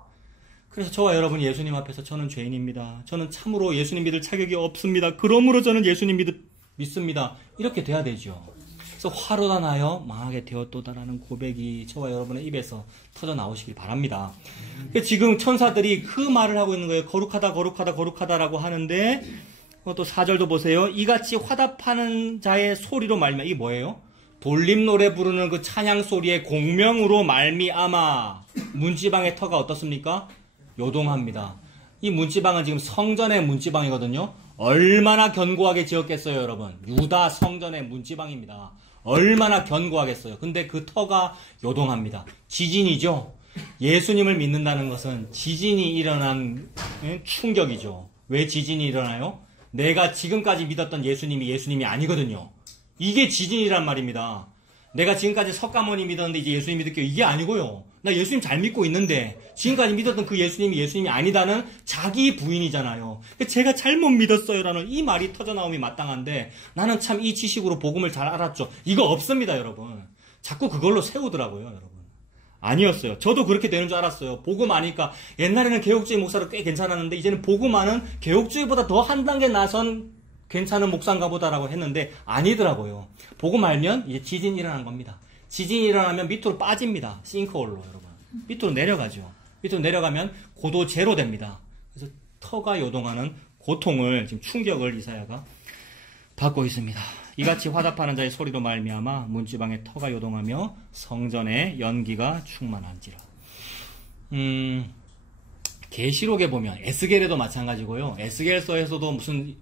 그래서 저와 여러분 예수님 앞에서 저는 죄인입니다. 저는 참으로 예수님 믿을 자격이 없습니다. 그러므로 저는 예수님 믿습니다. 이렇게 돼야 되죠. 그래서 화로다 나여 망하게 되었도다라는 고백이 저와 여러분의 입에서 터져나오시길 바랍니다. 지금 천사들이 그 말을 하고 있는 거예요. 거룩하다 거룩하다 거룩하다라고 하는데 또 4절도 보세요. 이같이 화답하는 자의 소리로 말미암아 이게 뭐예요? 돌림 노래 부르는 그 찬양 소리의 공명으로 말미암아 문지방의 터가 어떻습니까? 요동합니다. 이 문지방은 지금 성전의 문지방이거든요. 얼마나 견고하게 지었겠어요, 여러분. 유다 성전의 문지방입니다. 얼마나 견고하겠어요. 근데 그 터가 요동합니다. 지진이죠. 예수님을 믿는다는 것은 지진이 일어난 충격이죠. 왜 지진이 일어나요? 내가 지금까지 믿었던 예수님이 아니거든요. 이게 지진이란 말입니다. 내가 지금까지 석가모니 믿었는데 이제 예수님 믿을게요. 이게 아니고요. 나 예수님 잘 믿고 있는데 지금까지 믿었던 그 예수님이 아니다는 자기 부인이잖아요. 제가 잘못 믿었어요라는 이 말이 터져나옴이 마땅한데 나는 참 이 지식으로 복음을 잘 알았죠. 이거 없습니다, 여러분. 자꾸 그걸로 세우더라고요, 여러분. 아니었어요. 저도 그렇게 되는 줄 알았어요. 복음 아니까 옛날에는 개혁주의 목사로 꽤 괜찮았는데 이제는 복음 아는 개혁주의보다 더 한 단계 나선 괜찮은 목사인가 보다라고 했는데 아니더라고요. 복음 알면 이제 지진이 일어난 겁니다. 지진이 일어나면 밑으로 빠집니다. 싱크홀로 여러분. 밑으로 내려가죠. 밑으로 내려가면 고도 제로 됩니다. 그래서 터가 요동하는 고통을 지금 충격을 이사야가 받고 있습니다. 이같이 화답하는 자의 소리로 말미암아 문지방에 터가 요동하며 성전에 연기가 충만한지라. 계시록에 보면 에스겔에도 마찬가지고요. 에스겔서에서도 무슨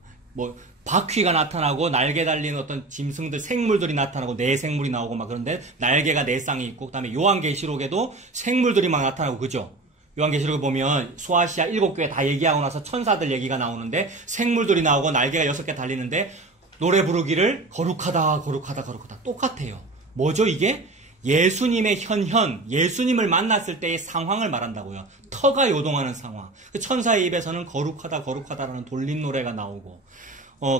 바퀴가 나타나고 날개 달린 어떤 짐승들, 생물들이 나타나고 네 생물이 나오고 막 그런데 날개가 네 쌍이 있고 그다음에 요한계시록에도 생물들이 막 나타나고 그죠? 요한계시록을 보면 소아시아 7교회 다 얘기하고 나서 천사들 얘기가 나오는데 생물들이 나오고 날개가 6개 달리는데 노래 부르기를 거룩하다 거룩하다 거룩하다 똑같아요. 뭐죠 이게? 예수님의 예수님을 만났을 때의 상황을 말한다고요. 터가 요동하는 상황. 천사의 입에서는 거룩하다 거룩하다라는 돌림 노래가 나오고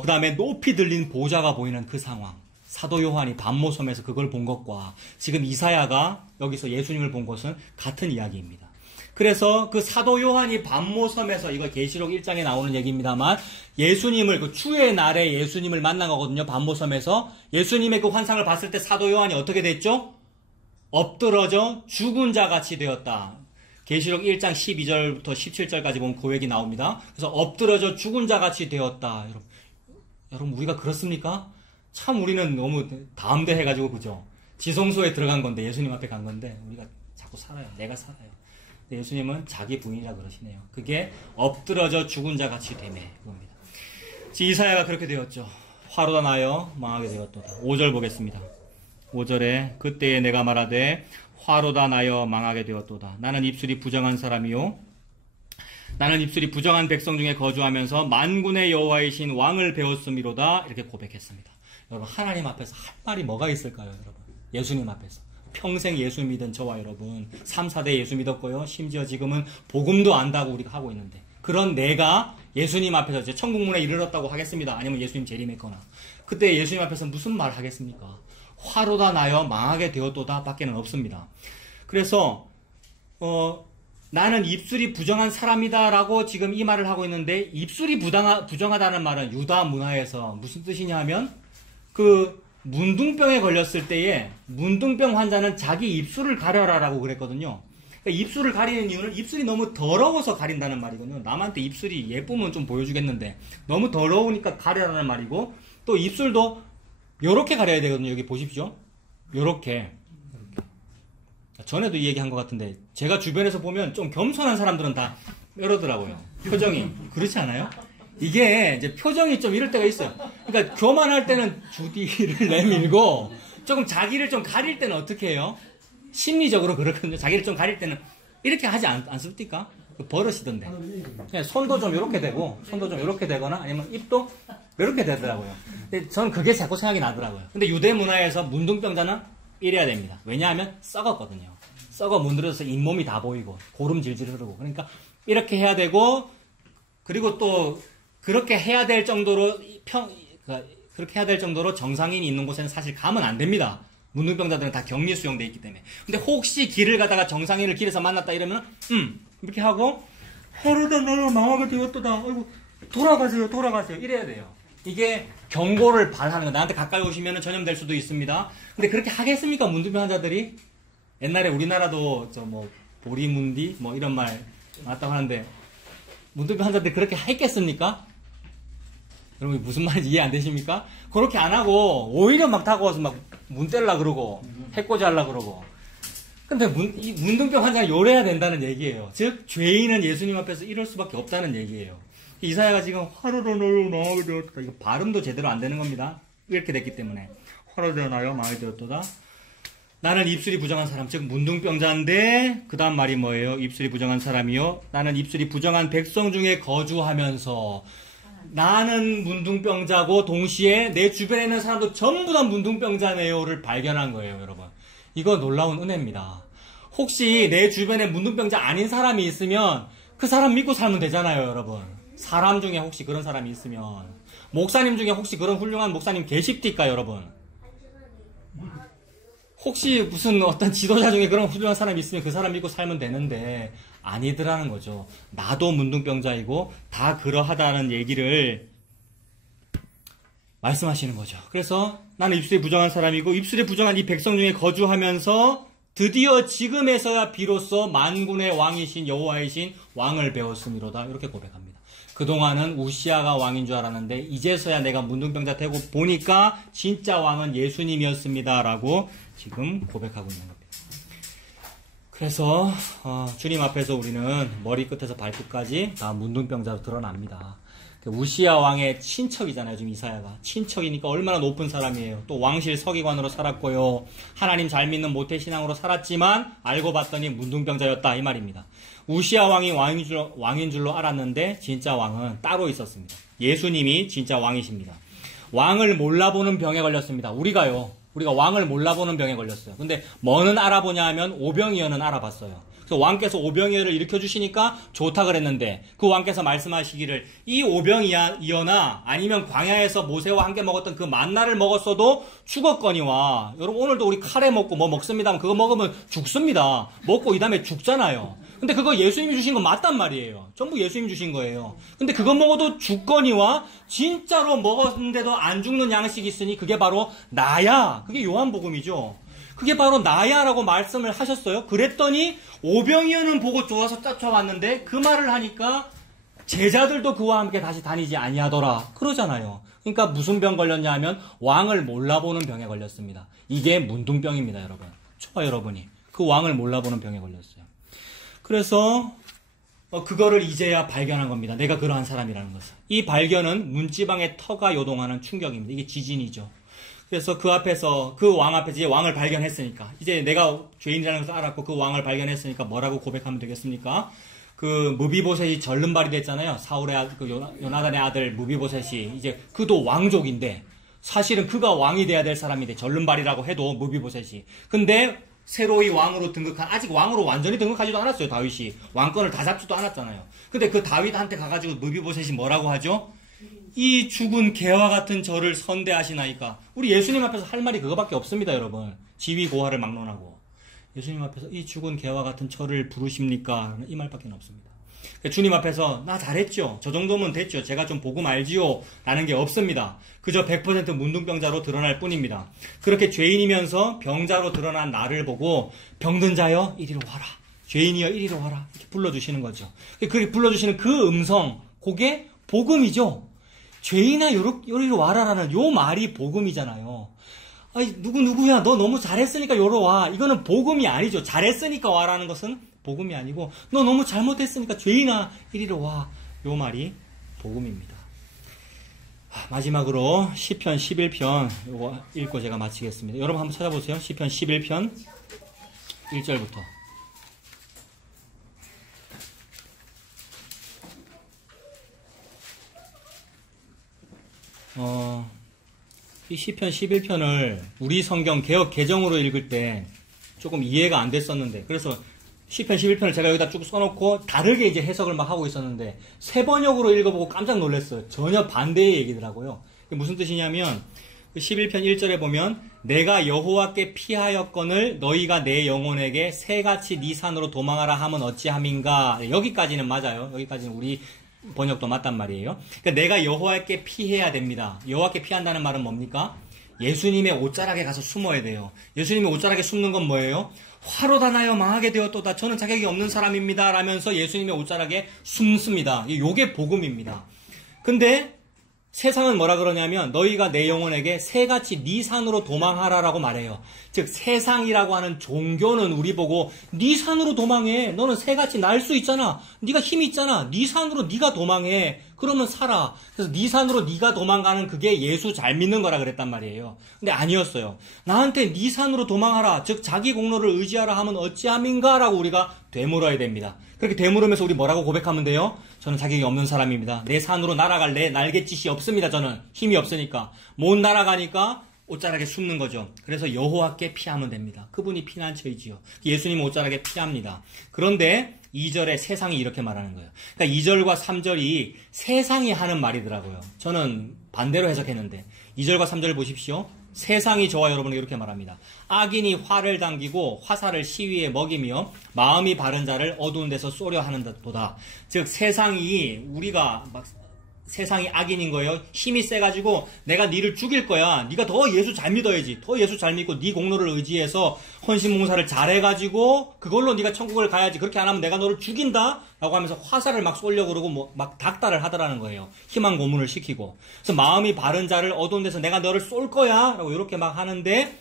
그 다음에 높이 들린 보좌가 보이는 그 상황. 사도 요한이 반모섬에서 그걸 본 것과 지금 이사야가 여기서 예수님을 본 것은 같은 이야기입니다. 그래서 그 사도 요한이 반모섬에서 이거 계시록 1장에 나오는 얘기입니다만 예수님을 그 주의 날에 예수님을 만난 거거든요. 반모섬에서 예수님의 그 환상을 봤을 때 사도 요한이 어떻게 됐죠? 엎드러져 죽은 자 같이 되었다. 계시록 1장 12절부터 17절까지 보면 그 얘기 나옵니다. 그래서 엎드러져 죽은 자 같이 되었다. 여러분 우리가 그렇습니까? 참 우리는 너무 다음대 해가지고 그죠? 지성소에 들어간 건데 예수님 앞에 간 건데 우리가 자꾸 살아요. 내가 살아요. 근데 예수님은 자기 부인이라 그러시네요. 그게 엎드러져 죽은 자 같이 되매 그겁니다. 이사야가 그렇게 되었죠. 화로다 나여 망하게 되었도다. 5절 보겠습니다. 5절에 그때에 내가 말하되 화로다 나여 망하게 되었도다. 나는 입술이 부정한 사람이요 나는 입술이 부정한 백성 중에 거주하면서 만군의 여호와이신 왕을 배웠음이로다. 이렇게 고백했습니다. 여러분 하나님 앞에서 할 말이 뭐가 있을까요? 여러분 예수님 앞에서 평생 예수 믿은 저와 여러분 3, 4대 예수 믿었고요. 심지어 지금은 복음도 안다고 우리가 하고 있는데 그런 내가 예수님 앞에서 이제 천국문에 이르렀다고 하겠습니다. 아니면 예수님 재림했거나 그때 예수님 앞에서 무슨 말 하겠습니까? 화로다 나여 망하게 되었도다 밖에는 없습니다. 그래서 나는 입술이 부정한 사람이다라고 지금 이 말을 하고 있는데 입술이 부정하다는 말은 유다 문화에서 무슨 뜻이냐 하면 그 문둥병에 걸렸을 때에 문둥병 환자는 자기 입술을 가려라라고 그랬거든요. 그러니까 입술을 가리는 이유는 입술이 너무 더러워서 가린다는 말이거든요. 남한테 입술이 예쁘면 좀 보여주겠는데 너무 더러우니까 가려라는 말이고 또 입술도 요렇게 가려야 되거든요. 여기 보십시오. 요렇게. 전에도 이 얘기 한 것 같은데 제가 주변에서 보면 좀 겸손한 사람들은 다 이러더라고요. 표정이. 그렇지 않아요? 이게 이제 표정이 좀 이럴 때가 있어요. 그러니까 교만할 때는 주디를 내밀고 조금 자기를 좀 가릴 때는 어떻게 해요? 심리적으로 그렇거든요. 자기를 좀 가릴 때는 이렇게 하지 않습니까? 버릇이던데. 그냥 손도 좀 이렇게 되고 손도 좀 이렇게 되거나 아니면 입도 이렇게 되더라고요. 근데 저는 그게 자꾸 생각이 나더라고요. 근데 유대 문화에서 문둥병자는 이래야 됩니다. 왜냐하면 썩었거든요. 썩어 문드러져서 잇몸이 다 보이고 고름 질질 흐르고 그러니까 이렇게 해야 되고 그리고 또 그렇게 해야 될 정도로 그렇게 해야 될 정도로 정상인이 있는 곳에는 사실 가면 안 됩니다. 문둥병자들은 다 격리 수용돼 있기 때문에. 근데 혹시 길을 가다가 정상인을 길에서 만났다 이러면 이렇게 하고 하루도 너무 망하게 되었다. 아이고 돌아가세요 이래야 돼요. 이게 경고를 발하는 거. 나한테 가까이 오시면 전염될 수도 있습니다. 근데 그렇게 하겠습니까? 문둥병 환자들이? 옛날에 우리나라도 보리문디 이런 말 맞다고 하는데 문둥병 환자들이 그렇게 했겠습니까? 여러분 무슨 말인지 이해 안 되십니까? 그렇게 안 하고 오히려 막 다가와서 막 문 떼려고 그러고 해코지 하려고 그러고. 근데 이 문둥병 환자가 요래야 된다는 얘기예요. 즉 죄인은 예수님 앞에서 이럴 수밖에 없다는 얘기예요. 이사야가 지금 화로로 나여 망하게 되었다. 이거 발음도 제대로 안 되는 겁니다. 이렇게 됐기 때문에 화로로 나여 망하게 되었다. 나는 입술이 부정한 사람, 즉 문둥병자인데 그 다음 말이 뭐예요? 입술이 부정한 사람이요. 나는 입술이 부정한 백성 중에 거주하면서 나는 문둥병자고 동시에 내 주변에 있는 사람도 전부 다 문둥병자네요를 발견한 거예요, 여러분. 이거 놀라운 은혜입니다. 혹시 내 주변에 문둥병자 아닌 사람이 있으면 그 사람 믿고 살면 되잖아요, 여러분. 사람 중에 혹시 그런 사람이 있으면 목사님 중에 혹시 그런 훌륭한 목사님 계십니까, 여러분? 혹시 무슨 어떤 지도자 중에 그런 훌륭한 사람이 있으면 그 사람 믿고 살면 되는데 아니더라는 거죠. 나도 문둥병자이고 다 그러하다는 얘기를 말씀하시는 거죠. 그래서 나는 입술이 부정한 사람이고 입술이 부정한 이 백성 중에 거주하면서 드디어 지금에서야 비로소 만군의 왕이신 여호와이신 왕을 배웠음이로다. 이렇게 고백합니다. 그동안은 우시아가 왕인 줄 알았는데 이제서야 내가 문둥병자 되고 보니까 진짜 왕은 예수님이었습니다. 라고 지금 고백하고 있는 겁니다. 그래서 주님 앞에서 우리는 머리끝에서 발끝까지 다 문둥병자로 드러납니다. 우시야 왕의 친척이잖아요. 지금 이사야가. 친척이니까 얼마나 높은 사람이에요. 또 왕실 서기관으로 살았고요. 하나님 잘 믿는 모태신앙으로 살았지만 알고 봤더니 문둥병자였다. 이 말입니다. 우시야 왕이 왕인 줄로 알았는데 진짜 왕은 따로 있었습니다. 예수님이 진짜 왕이십니다. 왕을 몰라보는 병에 걸렸습니다. 우리가 왕을 몰라보는 병에 걸렸어요. 근데 뭐는 알아보냐 하면 오병이어는 알아봤어요. 그래서 왕께서 오병이어를 일으켜주시니까 좋다 그랬는데 그 왕께서 말씀하시기를 이 오병이어나 아니면 광야에서 모세와 함께 먹었던 그 만나를 먹었어도 죽었거니와. 여러분 오늘도 우리 카레 먹고 뭐 먹습니다. 그거 먹으면 죽습니다. 먹고 이 다음에 죽잖아요. 근데 그거 예수님이 주신 건 맞단 말이에요. 전부 예수님이 주신 거예요. 근데 그거 먹어도 죽거니와 진짜로 먹었는데도 안 죽는 양식이 있으니 그게 바로 나야. 그게 요한복음이죠. 그게 바로 나야라고 말씀을 하셨어요. 그랬더니 오병이어는 보고 좋아서 쫓아왔는데 그 말을 하니까 제자들도 그와 함께 다시 다니지 아니하더라. 그러잖아요. 그러니까 무슨 병 걸렸냐 하면 왕을 몰라보는 병에 걸렸습니다. 이게 문둥병입니다, 여러분. 저와 여러분이 그 왕을 몰라보는 병에 걸렸어요. 그래서 그거를 이제야 발견한 겁니다. 내가 그러한 사람이라는 것을. 이 발견은 문지방의 터가 요동하는 충격입니다. 이게 지진이죠. 그래서 그 왕 앞에서 이제 왕을 발견했으니까, 이제 내가 죄인이라는 것을 알았고 그 왕을 발견했으니까 뭐라고 고백하면 되겠습니까? 그 무비보셋이 절름발이 됐잖아요. 사울의 요나단의 아들 무비보셋이 이제 그도 왕족인데 사실은 그가 왕이 돼야 될 사람인데 절름발이라고 해도 무비보셋이. 근데 새로이 왕으로 아직 왕으로 완전히 등극하지도 않았어요. 다윗이 왕권을 다 잡지도 않았잖아요. 근데 그 다윗한테 가가지고 무비보셋이 뭐라고 하죠? 이 죽은 개와 같은 저를 선대하시나이까. 우리 예수님 앞에서 할 말이 그거밖에 없습니다, 여러분. 지위고하를 막론하고 예수님 앞에서 이 죽은 개와 같은 저를 부르십니까? 이 말밖에 없습니다. 주님 앞에서 나 잘했죠. 저 정도면 됐죠. 제가 좀 복음 알지요. 라는 게 없습니다. 그저 100% 문둥병자로 드러날 뿐입니다. 그렇게 죄인이면서 병자로 드러난 나를 보고 병든 자여 이리로 와라. 죄인이여 이리로 와라. 이렇게 불러주시는 거죠. 그렇게 불러주시는 그 음성, 그게 복음이죠. 죄인아 요리로 와라라는 요 말이 복음이잖아요. 아니 누구야 너 너무 잘했으니까 요로 와. 이거는 복음이 아니죠. 잘했으니까 와라는 것은 복음이 아니고 너 너무 잘못했으니까 죄인아 이리로 와. 요 말이 복음입니다. 마지막으로 시편 11편 요거 읽고 제가 마치겠습니다. 여러분 한번 찾아보세요. 시편 11편 1절부터. 이 시편 11편을 우리 성경 개역 개정으로 읽을 때 조금 이해가 안 됐었는데, 그래서 시편 11편을 제가 여기다 쭉 써놓고 다르게 이제 해석을 막 하고 있었는데 새 번역으로 읽어보고 깜짝 놀랐어요. 전혀 반대의 얘기더라고요. 무슨 뜻이냐면 11편 1절에 보면 내가 여호와께 피하였거늘 너희가 내 영혼에게 새같이 네 산으로 도망하라 하면 어찌함인가. 여기까지는 맞아요. 여기까지는 우리 번역도 맞단 말이에요. 그러니까 내가 여호와께 피해야 됩니다. 여호와께 피한다는 말은 뭡니까? 예수님의 옷자락에 가서 숨어야 돼요. 예수님의 옷자락에 숨는 건 뭐예요? 화로다 나여 망하게 되었도다. 저는 자격이 없는 사람입니다. 라면서 예수님의 옷자락에 숨습니다. 요게 복음입니다. 근데 세상은 뭐라 그러냐면 너희가 내 영혼에게 새같이 네 산으로 도망하라라고 말해요. 즉 세상이라고 하는 종교는 우리 보고 네 산으로 도망해. 너는 새같이 날 수 있잖아. 네가 힘이 있잖아. 네 산으로 네가 도망해. 그러면 살아. 그래서 네 산으로 네가 도망가는 그게 예수 잘 믿는 거라 그랬단 말이에요. 근데 아니었어요. 나한테 네 산으로 도망하라. 즉 자기 공로를 의지하라 하면 어찌함인가 라고 우리가 되물어야 됩니다. 그렇게 되물으면서 우리 뭐라고 고백하면 돼요? 저는 자격이 없는 사람입니다. 내 산으로 날아갈 내 날갯짓이 없습니다. 저는 힘이 없으니까. 못 날아가니까 옷자락에 숨는 거죠. 그래서 여호와께 피하면 됩니다. 그분이 피난처이지요. 예수님 옷자락에 피합니다. 그런데 2절에 세상이 이렇게 말하는 거예요. 그러니까 2절과 3절이 세상이 하는 말이더라고요. 저는 반대로 해석했는데 2절과 3절을 보십시오. 세상이 저와 여러분에게 이렇게 말합니다. 악인이 활을 당기고 화살을 시위에 먹이며 마음이 바른 자를 어두운 데서 쏘려 하는도다. 즉 세상이 세상이 악인인 거예요. 힘이 세가지고 내가 니를 죽일 거야. 니가 더 예수 잘 믿어야지. 더 예수 잘 믿고 니 공로를 의지해서 헌신봉사를 잘해가지고 그걸로 니가 천국을 가야지. 그렇게 안 하면 내가 너를 죽인다 라고 하면서 화살을 막 쏘려고 그러고 막 닥달을 하더라는 거예요. 희망 고문을 시키고. 그래서 마음이 바른 자를 어두운 데서 내가 너를 쏠 거야 라고 이렇게 막 하는데,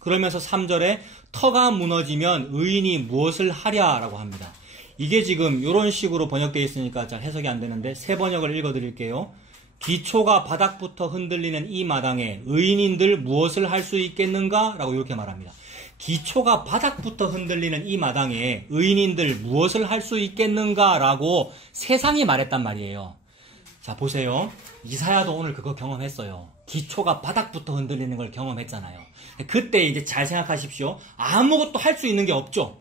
그러면서 3절에 터가 무너지면 의인이 무엇을 하랴 라고 합니다. 이게 지금 이런 식으로 번역되어 있으니까 잘 해석이 안 되는데 새 번역을 읽어드릴게요. 기초가 바닥부터 흔들리는 이 마당에 의인인들 무엇을 할 수 있겠는가? 라고 이렇게 말합니다. 기초가 바닥부터 흔들리는 이 마당에 의인인들 무엇을 할 수 있겠는가? 라고 세상이 말했단 말이에요. 자, 보세요. 이사야도 오늘 그거 경험했어요. 기초가 바닥부터 흔들리는 걸 경험했잖아요. 그때 이제 잘 생각하십시오. 아무것도 할 수 있는 게 없죠.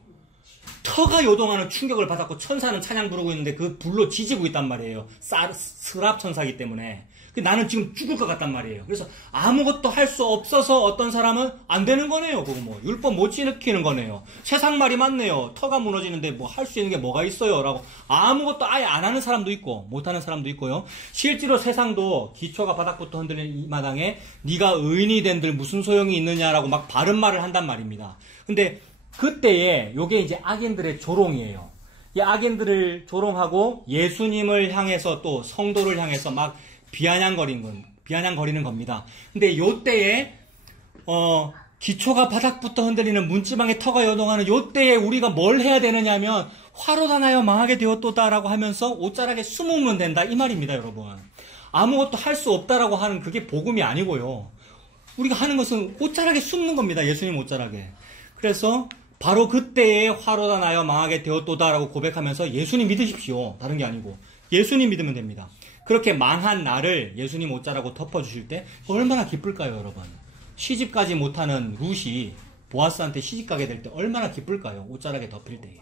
터가 요동하는 충격을 받았고 천사는 찬양 부르고 있는데 그 불로 지지고 있단 말이에요. 스랍 천사이기 때문에. 나는 지금 죽을 것 같단 말이에요. 그래서 아무것도 할 수 없어서 어떤 사람은 안 되는 거네요. 그거 뭐 율법 못 지키는 거네요. 세상 말이 맞네요. 터가 무너지는데 뭐 할 수 있는 게 뭐가 있어요. 라고 아무것도 아예 안 하는 사람도 있고 못하는 사람도 있고요. 실제로 세상도 기초가 바닥부터 흔들리는 이 마당에 네가 의인이 된들 무슨 소용이 있느냐라고 막 바른 말을 한단 말입니다. 근데 그때에 요게 이제 악인들의 조롱이에요. 이 악인들을 조롱하고 예수님을 향해서 또 성도를 향해서 막 비아냥거리는 겁니다. 근데 요때에 기초가 바닥부터 흔들리는 문지방의 터가 요동하는 요때에 우리가 뭘 해야 되느냐면 화로다 나여 망하게 되었도다라고 하면서 옷자락에 숨으면 된다 이 말입니다, 여러분. 아무것도 할 수 없다라고 하는 그게 복음이 아니고요. 우리가 하는 것은 옷자락에 숨는 겁니다. 예수님 옷자락에. 그래서 바로 그때에 화로다 나여 망하게 되었도다라고 고백하면서 예수님 믿으십시오. 다른 게 아니고 예수님 믿으면 됩니다. 그렇게 망한 나를 예수님 옷자라고 덮어주실 때 얼마나 기쁠까요, 여러분? 시집가지 못하는 룻이 보아스한테 시집가게 될 때 얼마나 기쁠까요? 옷자락에 덮일 때에.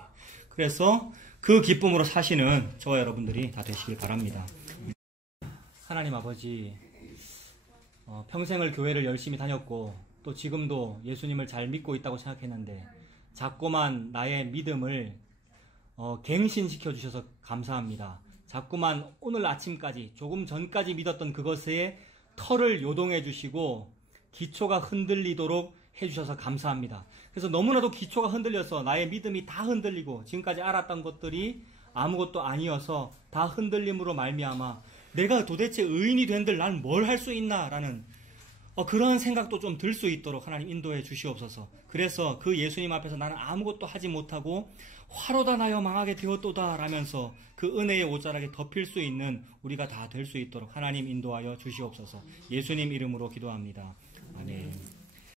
그래서 그 기쁨으로 사시는 저와 여러분들이 다 되시길 바랍니다. 하나님 아버지, 평생을 교회를 열심히 다녔고 또 지금도 예수님을 잘 믿고 있다고 생각했는데 자꾸만 나의 믿음을 갱신시켜 주셔서 감사합니다. 자꾸만 오늘 아침까지 조금 전까지 믿었던 그것에 털을 요동해 주시고 기초가 흔들리도록 해주셔서 감사합니다. 그래서 너무나도 기초가 흔들려서 나의 믿음이 다 흔들리고 지금까지 알았던 것들이 아무것도 아니어서 다 흔들림으로 말미암아 내가 도대체 의인이 된들 난 뭘 할 수 있나 라는 그런 생각도 좀 들 수 있도록 하나님 인도해 주시옵소서. 그래서 그 예수님 앞에서 나는 아무것도 하지 못하고 화로다 나여 망하게 되었도다 라면서 그 은혜의 옷자락에 덮일 수 있는 우리가 다 될 수 있도록 하나님 인도하여 주시옵소서. 예수님 이름으로 기도합니다. 아멘.